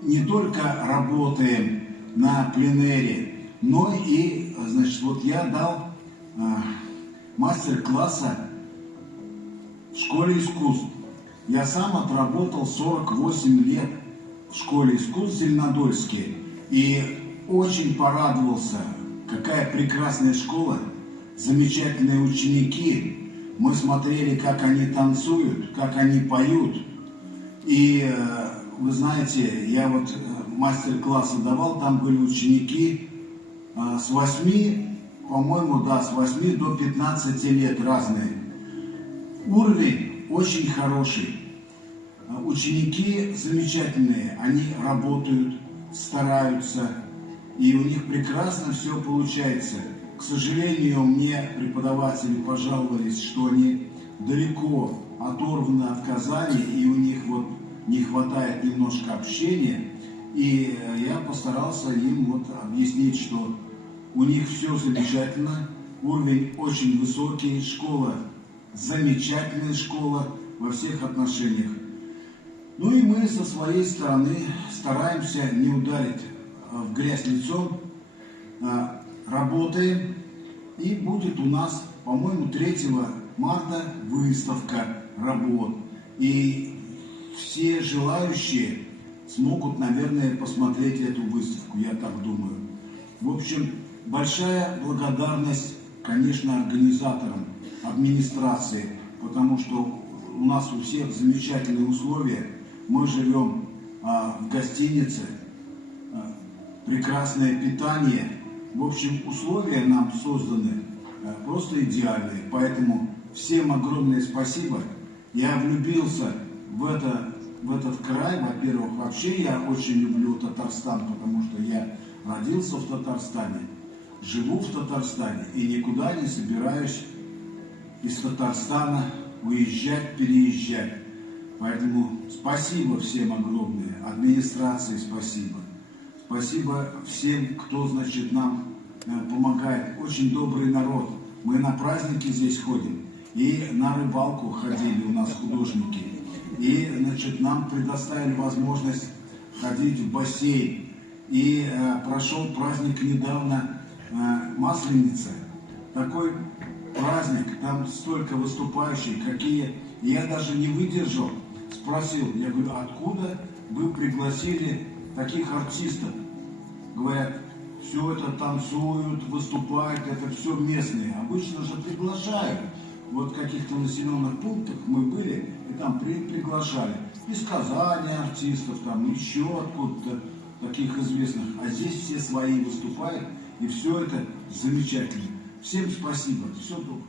не только работаем на пленэре, но и, значит, вот я дал мастер-класса в школе искусств. Я сам отработал 48 лет в школе искусств в Зеленодольске и очень порадовался, какая прекрасная школа, замечательные ученики. Мы смотрели, как они танцуют, как они поют. И вы знаете, я вот мастер-классы давал, там были ученики с 8, по-моему, да, с 8 до 15 лет разные. Уровень очень хороший. Ученики замечательные, они работают, стараются, и у них прекрасно все получается. К сожалению, мне преподаватели пожаловались, что они далеко оторваны от Казани, и у них вот не хватает немножко общения. И я постарался им вот объяснить, что у них все замечательно, уровень очень высокий, школа замечательная школа во всех отношениях. Ну и мы со своей стороны стараемся не ударить в грязь лицом, работаем, и будет у нас, по-моему, 3 марта выставка работ. И все желающие смогут, наверное, посмотреть эту выставку, я так думаю. В общем, большая благодарность, конечно, организаторам, администрации, потому что у нас у всех замечательные условия. Мы живем в гостинице, прекрасное питание. В общем, условия нам созданы просто идеальные. Поэтому всем огромное спасибо. Я влюбился в этот край. Во-первых, вообще я очень люблю Татарстан, потому что я родился в Татарстане, живу в Татарстане и никуда не собираюсь из Татарстана уезжать, переезжать. Поэтому спасибо всем огромное, администрации спасибо. Спасибо всем, кто, значит, нам помогает. Очень добрый народ. Мы на праздники здесь ходим. И на рыбалку ходили у нас художники. И, значит, нам предоставили возможность ходить в бассейн. И прошел праздник недавно Масленица. Такой праздник, там столько выступающих, какие. Я даже не выдержал, спросил, я говорю, откуда вы пригласили таких артистов? Говорят, все это танцуют, выступают, это все местные. Обычно же приглашают. Вот в каких-то населенных пунктах мы были, и там приглашали. Из Казани артистов, там еще откуда-то таких известных. А здесь все свои выступают, и все это замечательно. Всем спасибо. Все доброго.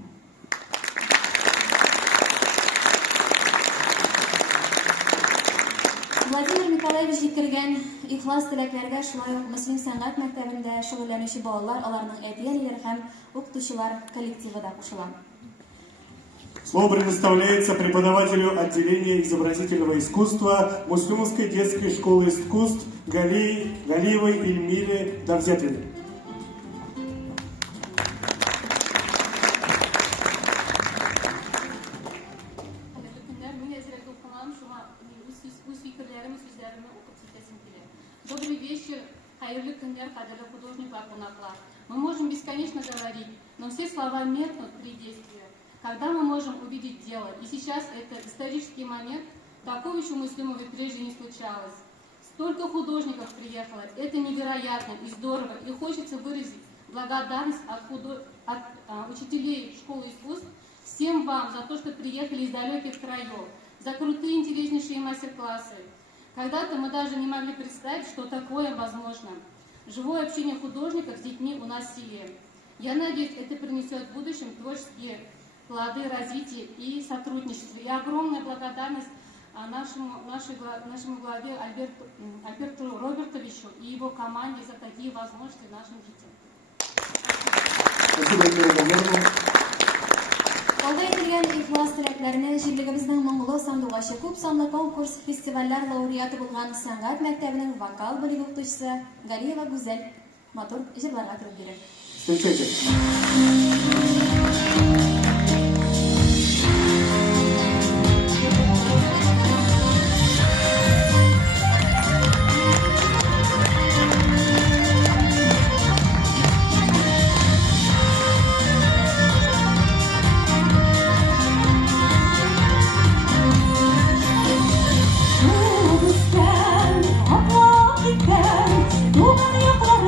Владимир Николаевич җиткергән ихлас теләкләргә шулай ук Мөслим сәнгать мәктәбендә шөгыльләнүче балалар, аларның әти-әниләре һәм укытучылар коллективы да кушыла. Слово предоставляется преподавателю отделения изобразительного искусства Муслюмовской детской школы искусств Галиевой Эльмире Давзятовой. Добрый вечер, хайырлы күндер, кадерлі художниклар, кунаклар. Мы можем бесконечно говорить, но все слова меркнут при действии. Когда мы можем увидеть дело? И сейчас это исторический момент, такого еще в Муслюмове прежде не случалось. Столько художников приехало, это невероятно и здорово, и хочется выразить благодарность от учителей школы искусств всем вам за то, что приехали из далеких краев, за крутые интереснейшие мастер-классы. Когда-то мы даже не могли представить, что такое возможно. Живое общение художников с детьми у нас в селе. Я надеюсь, это принесет в будущем творческие плоды развития и сотрудничества. И огромная благодарность нашему главе Альберту Робертовичу и его команде за такие возможности нашим детям. Спасибо, Эльмира Гамерова. Алда етілген ихлас тіләкләріне жерлігіміздің Моңғолы сандуғашы күп санлы конкурс фестивальләр лауреаты булган сәнгать мәктәбенең вокал бүлеге укытучысы Галиева Гүзәл матур җырларга кереп бирә. Встречайте. Tuhan yang telah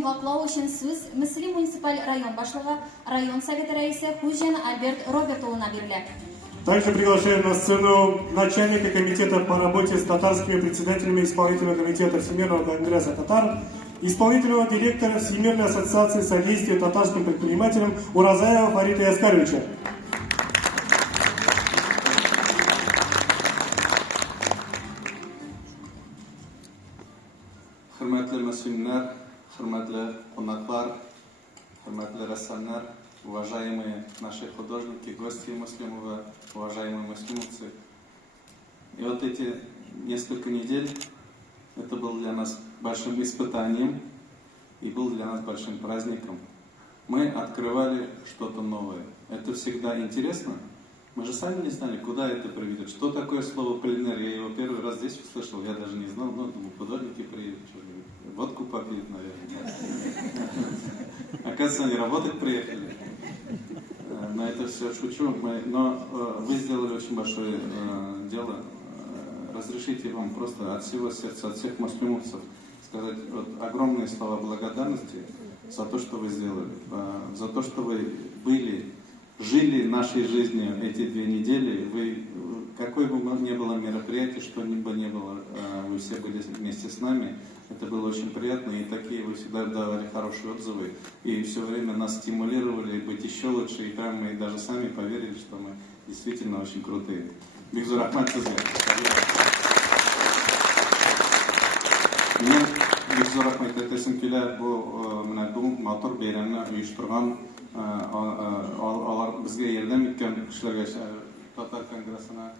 йомгаклау өчен сүз Мөслим муниципаль район башлыгы, район советы рәисе Хуҗин Альберт Роберт улына бирелә. Также приглашаем на сцену начальника комитета по работе с татарскими председателями исполнительного комитета Всемирного конгресса татар, исполнительного директора Всемирной ассоциации содействия татарским предпринимателям Уразаева Фарита Яскаровича. Хөрмәтле мөслимнәр, хөрмәтле кунаклар, хөрмәтле рәссамнар, уважаемые наши художники, гости Муслимова, уважаемые муслимовцы. И вот эти несколько недель, это было для нас большим испытанием и был для нас большим праздником. Мы открывали что-то новое. Это всегда интересно. Мы же сами не знали, куда это приведет. Что такое слово пленэр? Я его первый раз здесь услышал, я даже не знал. Ну, думаю, художники приедут, водку попьют, наверное. Оказывается, они работать приехали. Но это все шучу. Но вы сделали очень большое дело. Разрешите вам просто от всего сердца, от всех муслимовцев сказать вот огромные слова благодарности за то, что вы сделали, за то, что вы жили нашей жизнью эти 2 недели. Вы, какое бы ни было мероприятие, что бы ни было, вы все были вместе с нами. Это было очень приятно, и такие вы всегда давали хорошие отзывы, и все время нас стимулировали быть еще лучше, и прямо мы даже сами поверили, что мы действительно очень крутые. Бигзу рахмат сізге. Мен бигзу рахмат айтасым келе, бұл матур бейрамны ұйыштырған, алар бізге ярдәм иткән кешеләргә, татар конгрессына,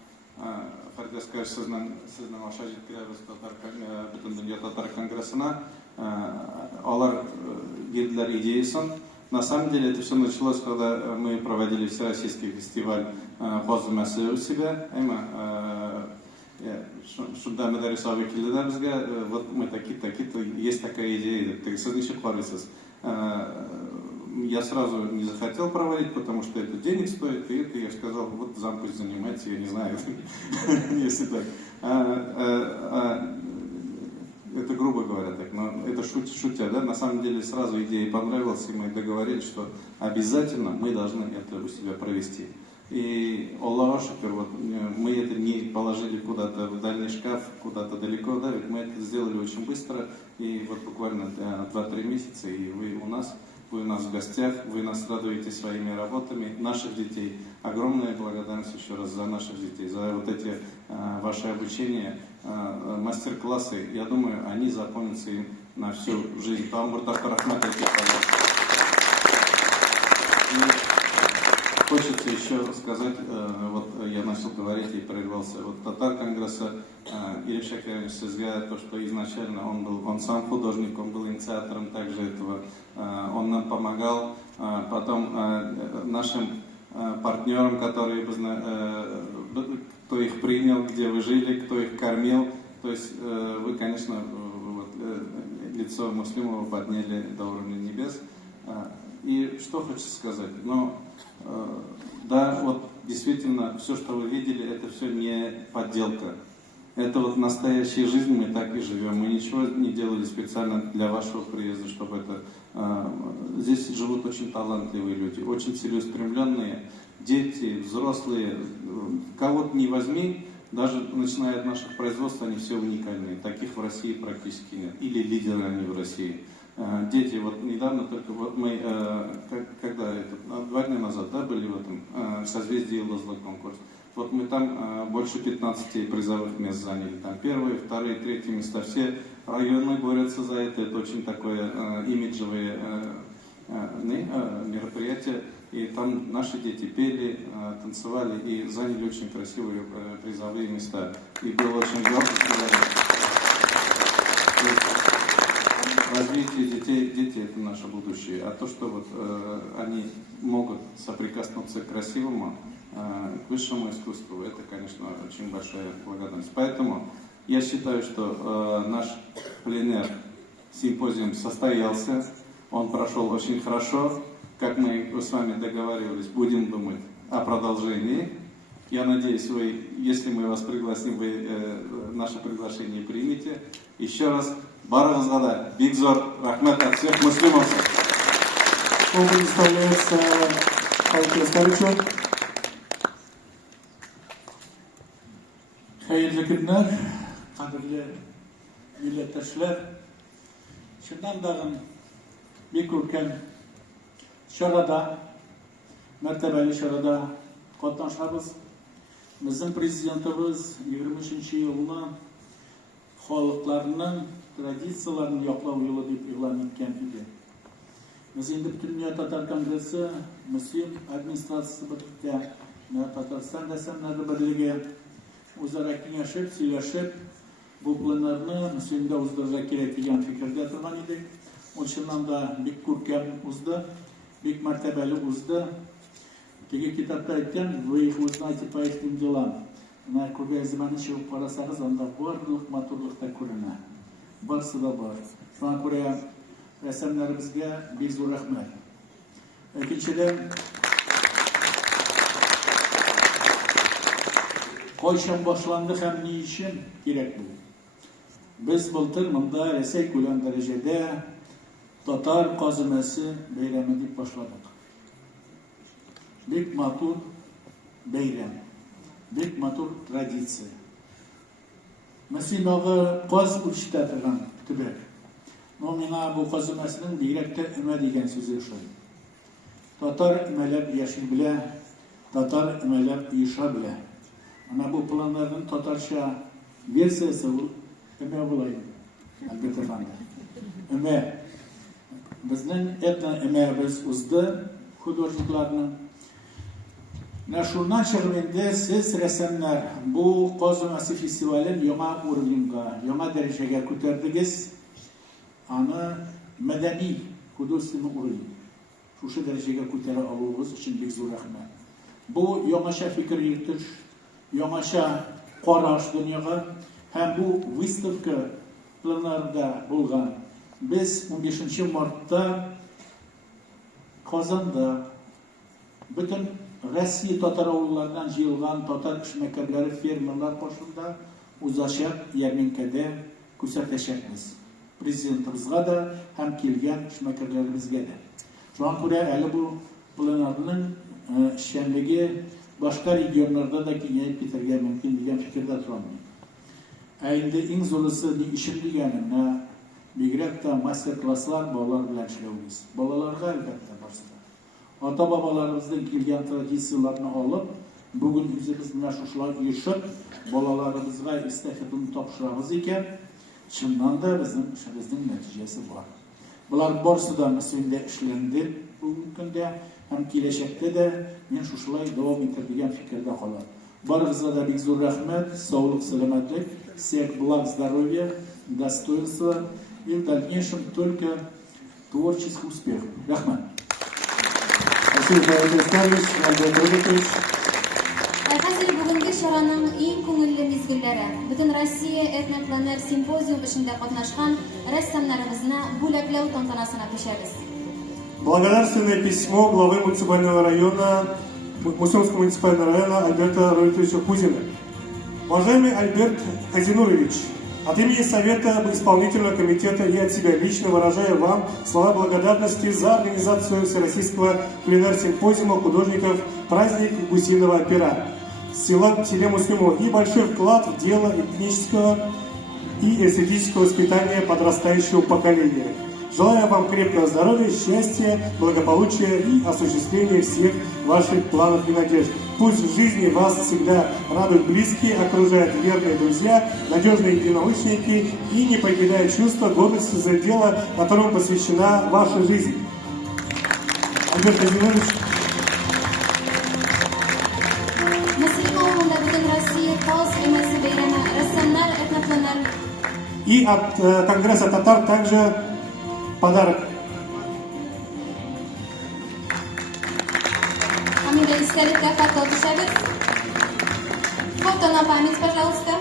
Фарид Яскарович, сезнең аша җиткерәбез бөтен дөнья татар конгрессына. Алар бирделәр идеясын. На самом деле это все началось, когда мы проводили всероссийский фестиваль «Хозы мәсі» у себя. Шунда мәдәрис килде безгә, вот мы такие-то, есть такая идея, сез ничек карыйсыз? Я сразу не захотел проводить, потому что это денег стоит, и это я сказал, вот зам пусть занимается, я не знаю, если так. Это грубо говоря так, но это шутя, да? На самом деле сразу идея понравилась, и мы договорились, что обязательно мы должны это у себя провести. И Аллаху шукр, вот мы это не положили куда-то в дальний шкаф, куда-то далеко, да, ведь мы это сделали очень быстро, и вот буквально 2-3 месяца, и вы у нас в гостях, вы нас радуете своими работами, наших детей. Огромная благодарность еще раз за наших детей, за вот эти ваши обучения, мастер-классы. Я думаю, они запомнятся им на всю жизнь. Хочется еще сказать, вот я начал говорить и прервался, вот татар конгресса Илья Шакирович Сезга, то, что изначально он сам художник, он был инициатором также этого, он нам помогал, потом нашим партнерам, которые, кто их принял, где вы жили, кто их кормил, то есть вы, конечно, вот, лицо Муслимова подняли до уровня небес. И что хочется сказать? Но да, вот действительно, все, что вы видели, это все не подделка. Это вот настоящая жизнь, мы так и живем. Мы ничего не делали специально для вашего приезда, чтобы это... Здесь живут очень талантливые люди, очень целеустремленные, дети, взрослые. Кого-то не возьми, даже начиная от наших производств, они все уникальные. Таких в России практически нет. Или лидеры они в России. Дети, вот недавно только, вот мы, когда это, 2 дня назад, да, были в этом созвездии Лозлый конкурс. Вот мы там больше 15 призовых мест заняли. Там 1-е, 2-е, 3-е места. Все районы борются за это. Это очень такое имиджевое мероприятие. И там наши дети пели, танцевали и заняли очень красивые призовые места. И было очень гордо. Развитие детей, дети это наше будущее. А то, что вот они могут соприкоснуться к красивому, к высшему искусству, это, конечно, очень большая благодарность. Поэтому я считаю, что наш пленэр симпозиум состоялся, он прошел очень хорошо. Как мы с вами договаривались, будем думать о продолжении. Я надеюсь, вы, если мы вас пригласим, вы наше приглашение примете. Еще раз Барыгызга да бик зор рахмат Аксек Муслимов. Он предоставляется Павлу Оскаровичу. Hayırlı günler, qadrli milletdoshlar. Shundan dag'in bek ulkan chorada, martabali chorada qatnashamiz. Bizning prezidentimiz 23-yilni xalqlarning traditsiyalarini yoqlaw yili deb e'lon etgan edi. Biz endi butun dunyo Tatar kongressi Muslim administratsiyasi birlikda Tatariston rassamlari birligi o'zaro kengashib, сөйләшеп, bu planlarni Muslimda o'zgartirish kerak degan fikrda turgan edik. O'shandan da bek ko'rkam o'zdi, bek martabali o'zdi. Tege kitobda aytgan, "Вы их узнаете по их делам". Mana ko'rgazmani chiqib qarasangiz, unda barliq motorlikda ko'rinadi. Barsida bor. Shunga ko'ra rassomlarimizga bek zo'r rahmat. Ikkinchidan qachon boshlandi ham ne uchun kerak bu? Biz bultir bunda Rossiya ko'lam darajada Tatar qozimasi bayrami deb boshladik. Bek matur bayram, bek matur traditsiya. Masalan, qoz urishda turgan tibak. Nomina bu qozimasining beyrakda nima degan so'zi shu. Tatar nimalab yashil bilan, Tatar nimalab yasha bilan. Ana bu planlarning Tatarcha versiyasi nima bo'ladi? Albatta fanda. Nima? Bizning etna biz o'zda hududlarning Nashundan chiqganda siz rassomlar bu qozimasi festivalini yangi o'ringa, yangi darajaga ko'tardingiz. Ana madaniy hududni o'rin. Shu darajaga ko'tara oluvimiz uchun bek zo'r rahmat. Bu yangi fikr yuritish, yangi qarash dunyoga ham bu выставка planlarida bo'lgan. Biz 15-martda Qozonda butun Rossiya Tatar ovullaridan yig'ilgan Tatar ishmakarlari, fermerlar qo'shildi. O'zashab yarminkada ko'rsatishamiz. Prezidentimizga da ham kelgan ishmakarlarimizga da. Shunga ko'ra hali bu planlarning ishchanligi boshqa regionlarda da kengayib ketirga mumkin degan fikrda turaman. Endi eng zo'risi ishim deganimni Bigrakda master klasslar bolalar bilan ishlaymiz. Bolalarga albatta boshqa. Ota-bobolarimizdan kelgan traditsiyalarni olib, bugun o'zimiz mana shular yeshib, bolalarimizga estafetani topshiramiz ekan, shundan da bizning ishimizning natijasi bor. Bular borsida Muslimda ishlandi, bugungi kunda ham kelajakda da men shular davom etadigan fikrda qoladi. Barig'izga da bek zo'r rahmat, sog'lik, salomatlik, всех благ, здоровья, достоинства и в дальнейшем только творческих успехов. Rahmat. Спасибо, Павел Оскарович, Альберт Рудикович. Hozir bugungi shoraning eng ko'ngilli mezgillari. Butun Rossiya etnoplaner simpozium ishida qatnashgan rassomlarimizni bo'laklov tantanasini qo'shamiz. Благодарственное письмо главы муниципального района, Мусульманского муниципального района Альберта Рудиковича Кузина. Уважаемый Альберт Казинурович, от имени Совета исполнительного комитета и от себя лично выражаю вам слова благодарности за организацию Всероссийского пленэр-симпозиума художников «Праздник гусиного пера» в селе Муслимово и большой вклад в дело этнического и эстетического воспитания подрастающего поколения. Желаю вам крепкого здоровья, счастья, благополучия и осуществления всех ваших планов и надежд. Пусть в жизни вас всегда радуют близкие, окружают верные друзья, надежные единомышленники и не покидают чувство гордости за дело, которому посвящена ваша жизнь. Альберт Казимирович. И от Конгресса татар также подарок. Фото на память, пожалуйста.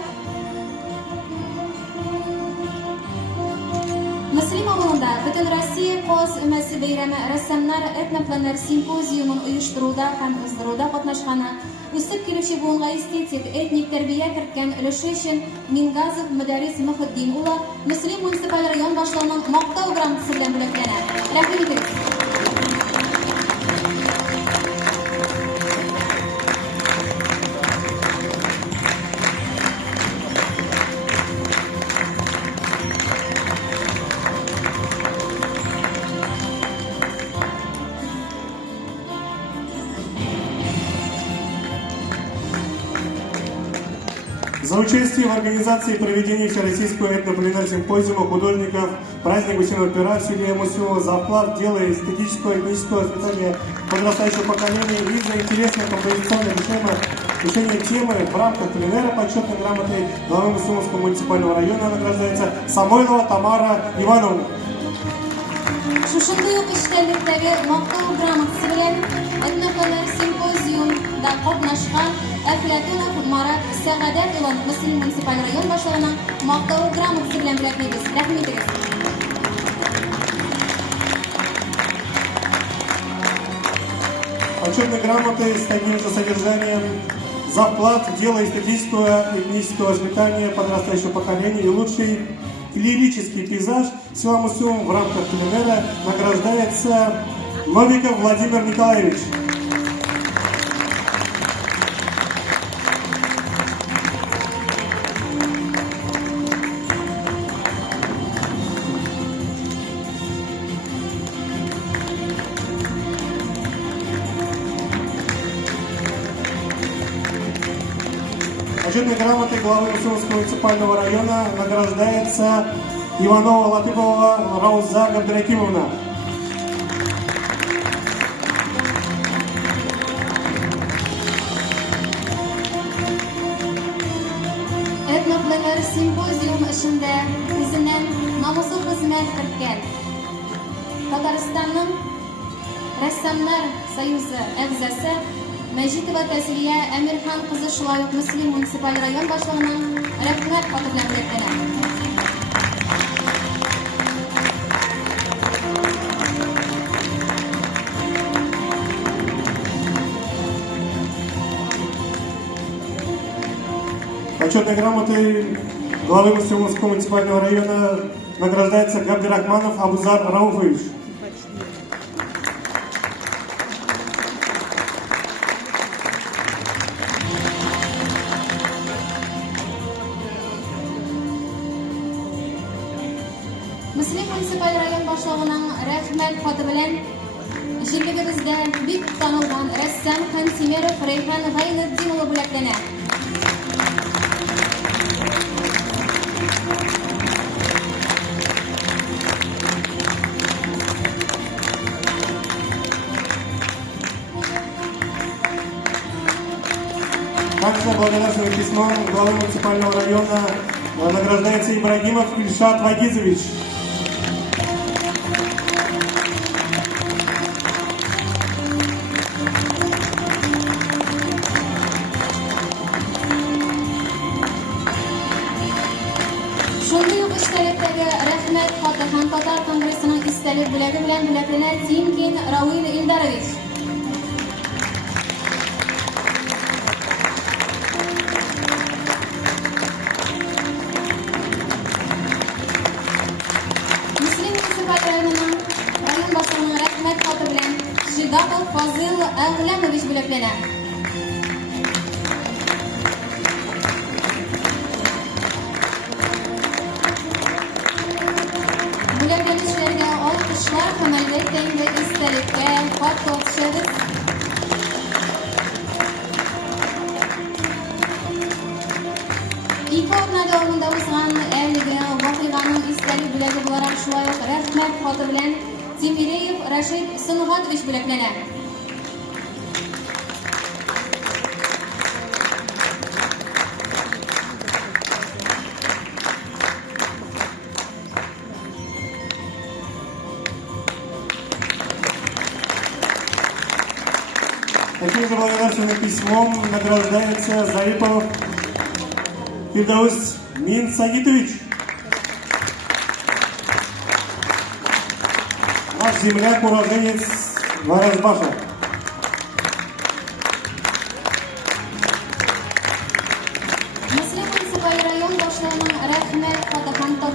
Muslim ovulida butun Rossiya qo'z umasi bayrami rassomlar etnoplaner simpoziumini uyushtiruvda ham izdiruvda qatnashgani үсеп килүче буынга эстетик, этник тәрбия керткән өлеше өчен Мингазов Мөдәррис Мөхетдин улы Мөслим муниципаль район башлыгының мактау грамотасы белән бүләкләнә. Рәхим итегез. За участие в организации и проведении Всероссийского этно-кулинар-симпозиума художников праздник Гусиного пера в селе Мусюлова за вклад в дело эстетического и этнического воспитания подрастающего поколения и за интересное композиционное решение темы в рамках кулинара почетной грамотой главы Мусюловского муниципального района награждается Самойлова Тамара Ивановна. Шушындай ук иштәллектәге мактау грамотасы белән этнокулинар-симпозиумда катнашкан Әфләтунов Марат Сәгадәт улын Мөслим муниципаль район башлыгының мактау грамотасы белән бүләкләйбез. Рәхим итегез. Почетной грамотой с таким же содержанием за вклад в дело эстетического и этнического воспитания подрастающего поколения и лучший лирический пейзаж села Мусюм в рамках кулинара награждается Новиков Владимир Николаевич. Почетной грамотой главы Мусюмского муниципального района награждается Иванова Латыпова Рауза Габдракимовна. Этнокулинар-симпозиум эшендә үзеннән намуслы хезмәт иткән Татарстанның Рәссамнар союзы әгъзасы Мәҗитова Тәсилия Әмирхан кызы шулай ук Мөслим муниципаль район башлыгының рәхмәт хаты белән бүләкләнә. Почетной грамотой главы Мусюмского муниципального района награждается Габдрахманов Абузар Рауфович. Мөслим муниципаль район башлыгының рәхмәт хаты белән җирлегебездә бик танылган рәссам Хантимеров Рейхан Гайнетдин улы бүләкләнә. Также благодарственным письмом главы муниципального района награждается Ибрагимов Ильшат Вагизович. Шундый ук эштәлектәге рәхмәт хаты һәм Татар конгрессының истәлек бүләге белән бүләкләнә Тимкин Рауил Илдарович. Мөслим муниципаль районының район башлыгының рәхмәт хаты белән Жидапов Фазыл Әгъләмович бүләкләнә. Бүләкләнүчеләргә алкышлар һәм әлбәттә инде истәлеккә хат тапшырыгыз. Ике атна дәвамында узган әлеге вакыйганың истәлек бүләге буларак шулай ук рәхмәт хаты белән Тимиреев Рашид Сынгатович бүләкләнә. Таким же благодарственным письмом награждается Зарипов Фирдаус Минсагитович. Наш земляк, уроженец Варазбаша.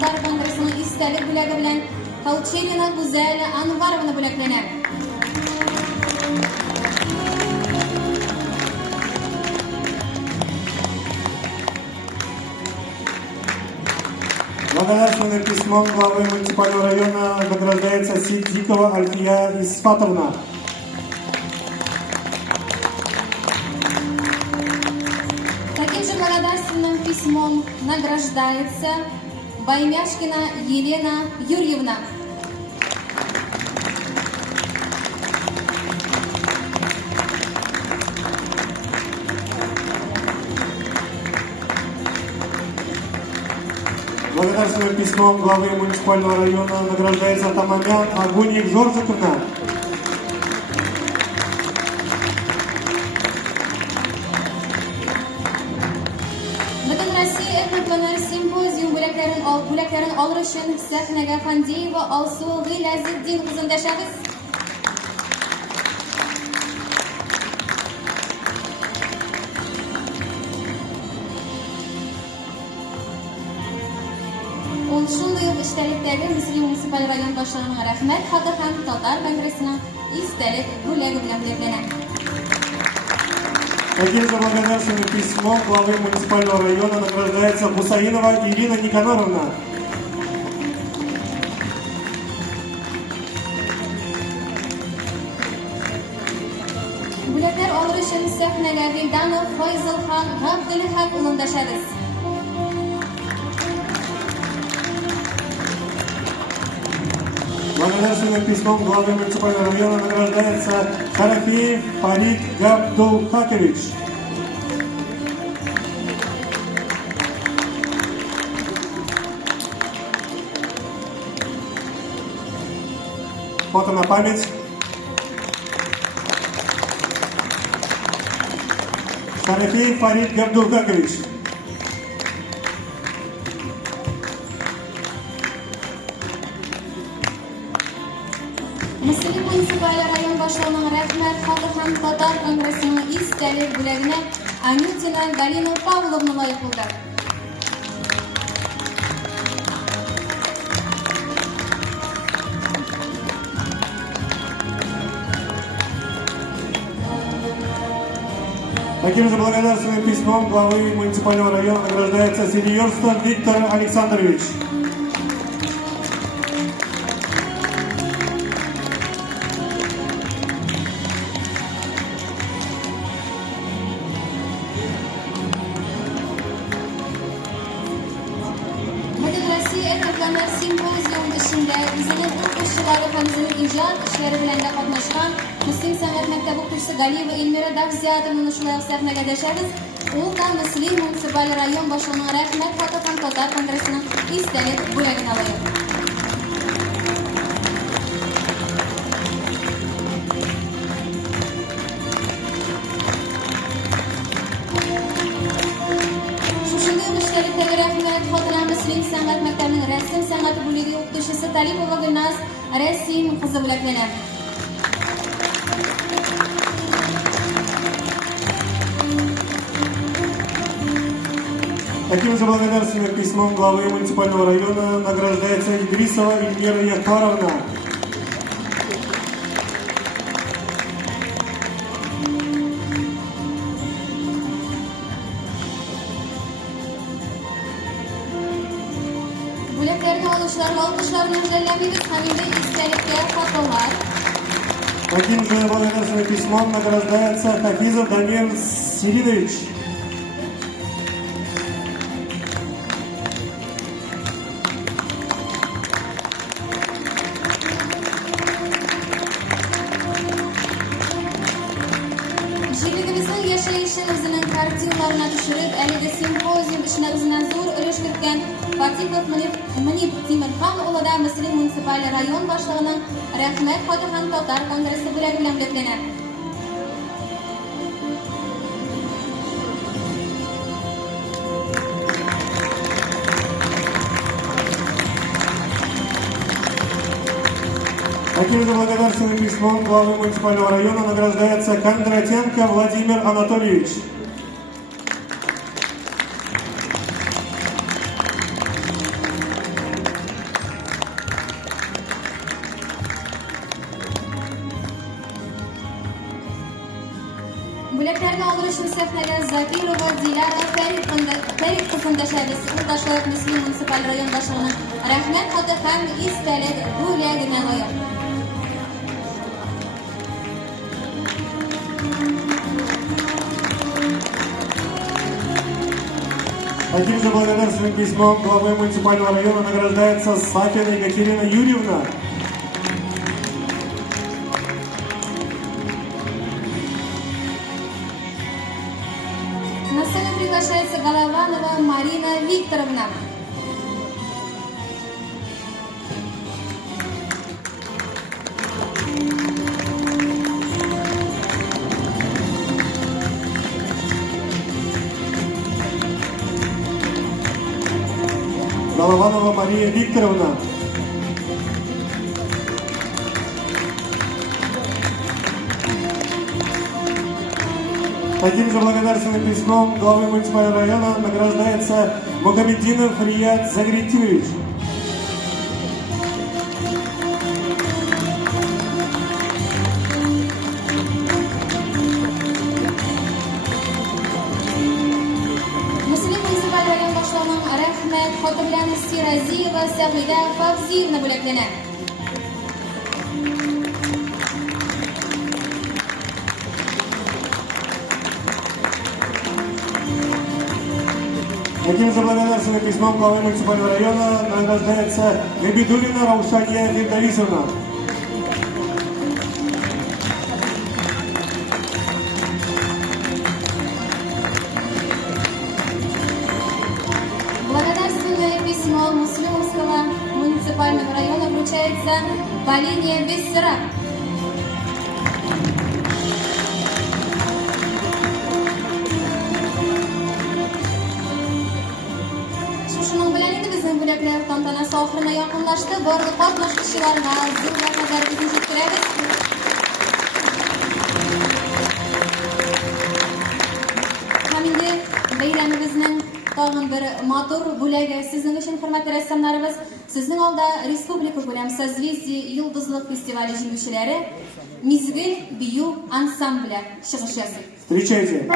Tatar Kongresining istalik bo'lagi bilan Kolchevina Guzela Anvarovna bo'laklanadi. Благодарственным письмом главы муниципального района награждается Сидикова Альфия Исфатовна. Таким же благодарственным письмом награждается Баймяшкина Елена Юрьевна. Благодарственным письмом главы муниципального района награждается Тамамян Агуник Жоржиковна. Butun Rossiya etnoplanar simpozium bo'laklarini olish uchun sahnaga Fandiyeva Olsu G'ilaziddin qizindashamiz. Ol shunday ishtirokdagi Misli municipal rayon boshlig'ining rahmat xati ham Tatar kongressining istalik bo'lagi bilan belgilanadi. Таким же благодарственным письмом главы муниципального района награждается Мусаинова Ирина Никаноровна. Bo'laklar olish uchun sahnaga Vildanov Foyzulxon G'abdulhaq ulundashamiz. Благодарственным письмом главы муниципального района награждается Харафиев Фарид Габдулхакович. Фото на память. Харафиев Фарид Габдулхакович. Misli municipal rayon boshlig'ining rahmat xati ham Tatar kongressining istalik bo'lagini Anyutina Galina Pavlovna loyiq qildi. Таким же благодарственным письмом главы муниципального района награждается Сильверстов Виктор Александрович. Butun Rossiya etnoplanar simpozium ishida o'zining o'quvchilari ham o'zining ijod ishlari bilan qatnashgan Muslim san'at maktabi o'quvchisi Galiyeva Elmira Davziyatovni shular sahnaga dashamiz. U ham Misli municipal rayon boshlig'ining rahmat xati ham Tatar kongressining istalik bo'lagini loyiq. Shunday ishtirokdagi rahmat xotiramiz Misli san'at maktabining rasm san'ati bo'lagi o'qituvchisi Talipova Gulnaz rasm qizi bo'laklanadi. Таким же благодарственным письмом главы муниципального района награждается Идрисова Эльмира Яхаровна. Bo'laklarni olishlarni olqishlar bilan bilallamaymiz hamda istalikka xatolar. Таким же благодарственным письмом награждается Хафизов Дамир Сиридович. Yig'inimizning yashayishi o'zining kartinalarini tushirib, aligi simpozium ishini o'zidan zo'r ulush kiritgan Fatipov Munib Timirxon o'g'lidan Misli municipal rayon boshlig'ining rahmat xoti ham Tatar kongressi bo'lagi bilan belgilanadi. Таким же благодарственным письмом главы муниципального района награждается Кондратенко Владимир Анатольевич. Бүләкләрне алыр өчен сәхнәгә Закирова Диляра Фәрит кызындашабыз. Урдашлар Мөслим муниципаль район башлыгының рәхмәт хаты һәм истәлек бүләгенә лаек. Таким же благодарственным письмом главы муниципального района награждается Сафина Екатерина Юрьевна. На сцену приглашается Голованова Марина Викторовна. Голованова Мария Викторовна. Таким же благодарственным письмом главы муниципального района награждается Магомеддинов Рияд Загретинович. Муслим муниципаль район башлыгының рәхмәт хаты белән Сиразиева Сәгыйдә Фавзиевна бүләкләнә. Таким же благодарственным письмом главы муниципального района награждается Лебедулина Раушания Вильдависовна. Благодарственное письмо Муслимовского муниципального района вручается Полине Бессера. Шушының белән инде безнең бүләкләр тантанасы ахырына якынлашты. Барлык катнашучыларга зур рәхмәтләребезне җиткерәбез. Һәм инде бәйрәмебезнең тагын бер матур бүләге сезнең өчен, хөрмәтле рәссамнарыбыз, сезнең алда республика күләм созвездие йолдызлык фестивале җиңүчеләре Мизгел бию ансамбле чыгыш ясый. Встречайте.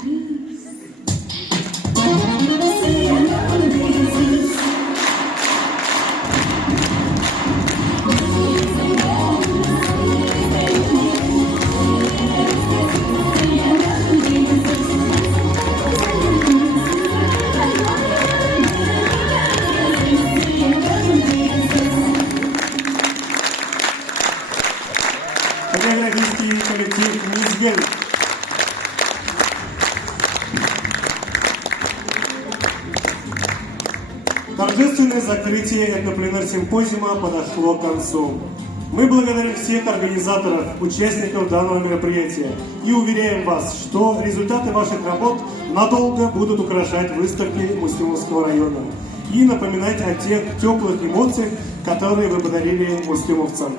Хореографический коллектив «Мизгель». Торжественное закрытие этнопленэр-симпозиума подошло к концу. Мы благодарим всех организаторов, участников данного мероприятия и уверяем вас, что результаты ваших работ надолго будут украшать выставки Муслимовского района и напоминать о тех теплых эмоциях, которые вы подарили муслимовцам.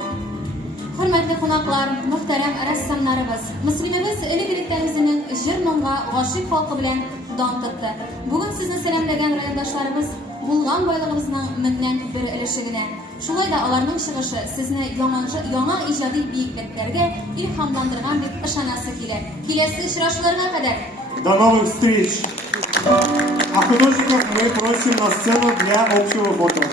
Hürmetli qonaqlar, muhtaram rassamlarimiz, Muslimimiz Elektrik o'zining jir-nomga g'oshib xalqi bilan don tutdi. Bugun sizni salomlagan rayondoshlarimiz bulg'an boylig'imizning mindan bir ilishigina. Shunday da ularning chiqishi sizni yangi ijodiy biykliklarga ilhomlantirgan deb ishonasi keladi. Kelasi uchrashuvlarga qadar. До новых встреч! А художников мы просим на сцену для общего фото.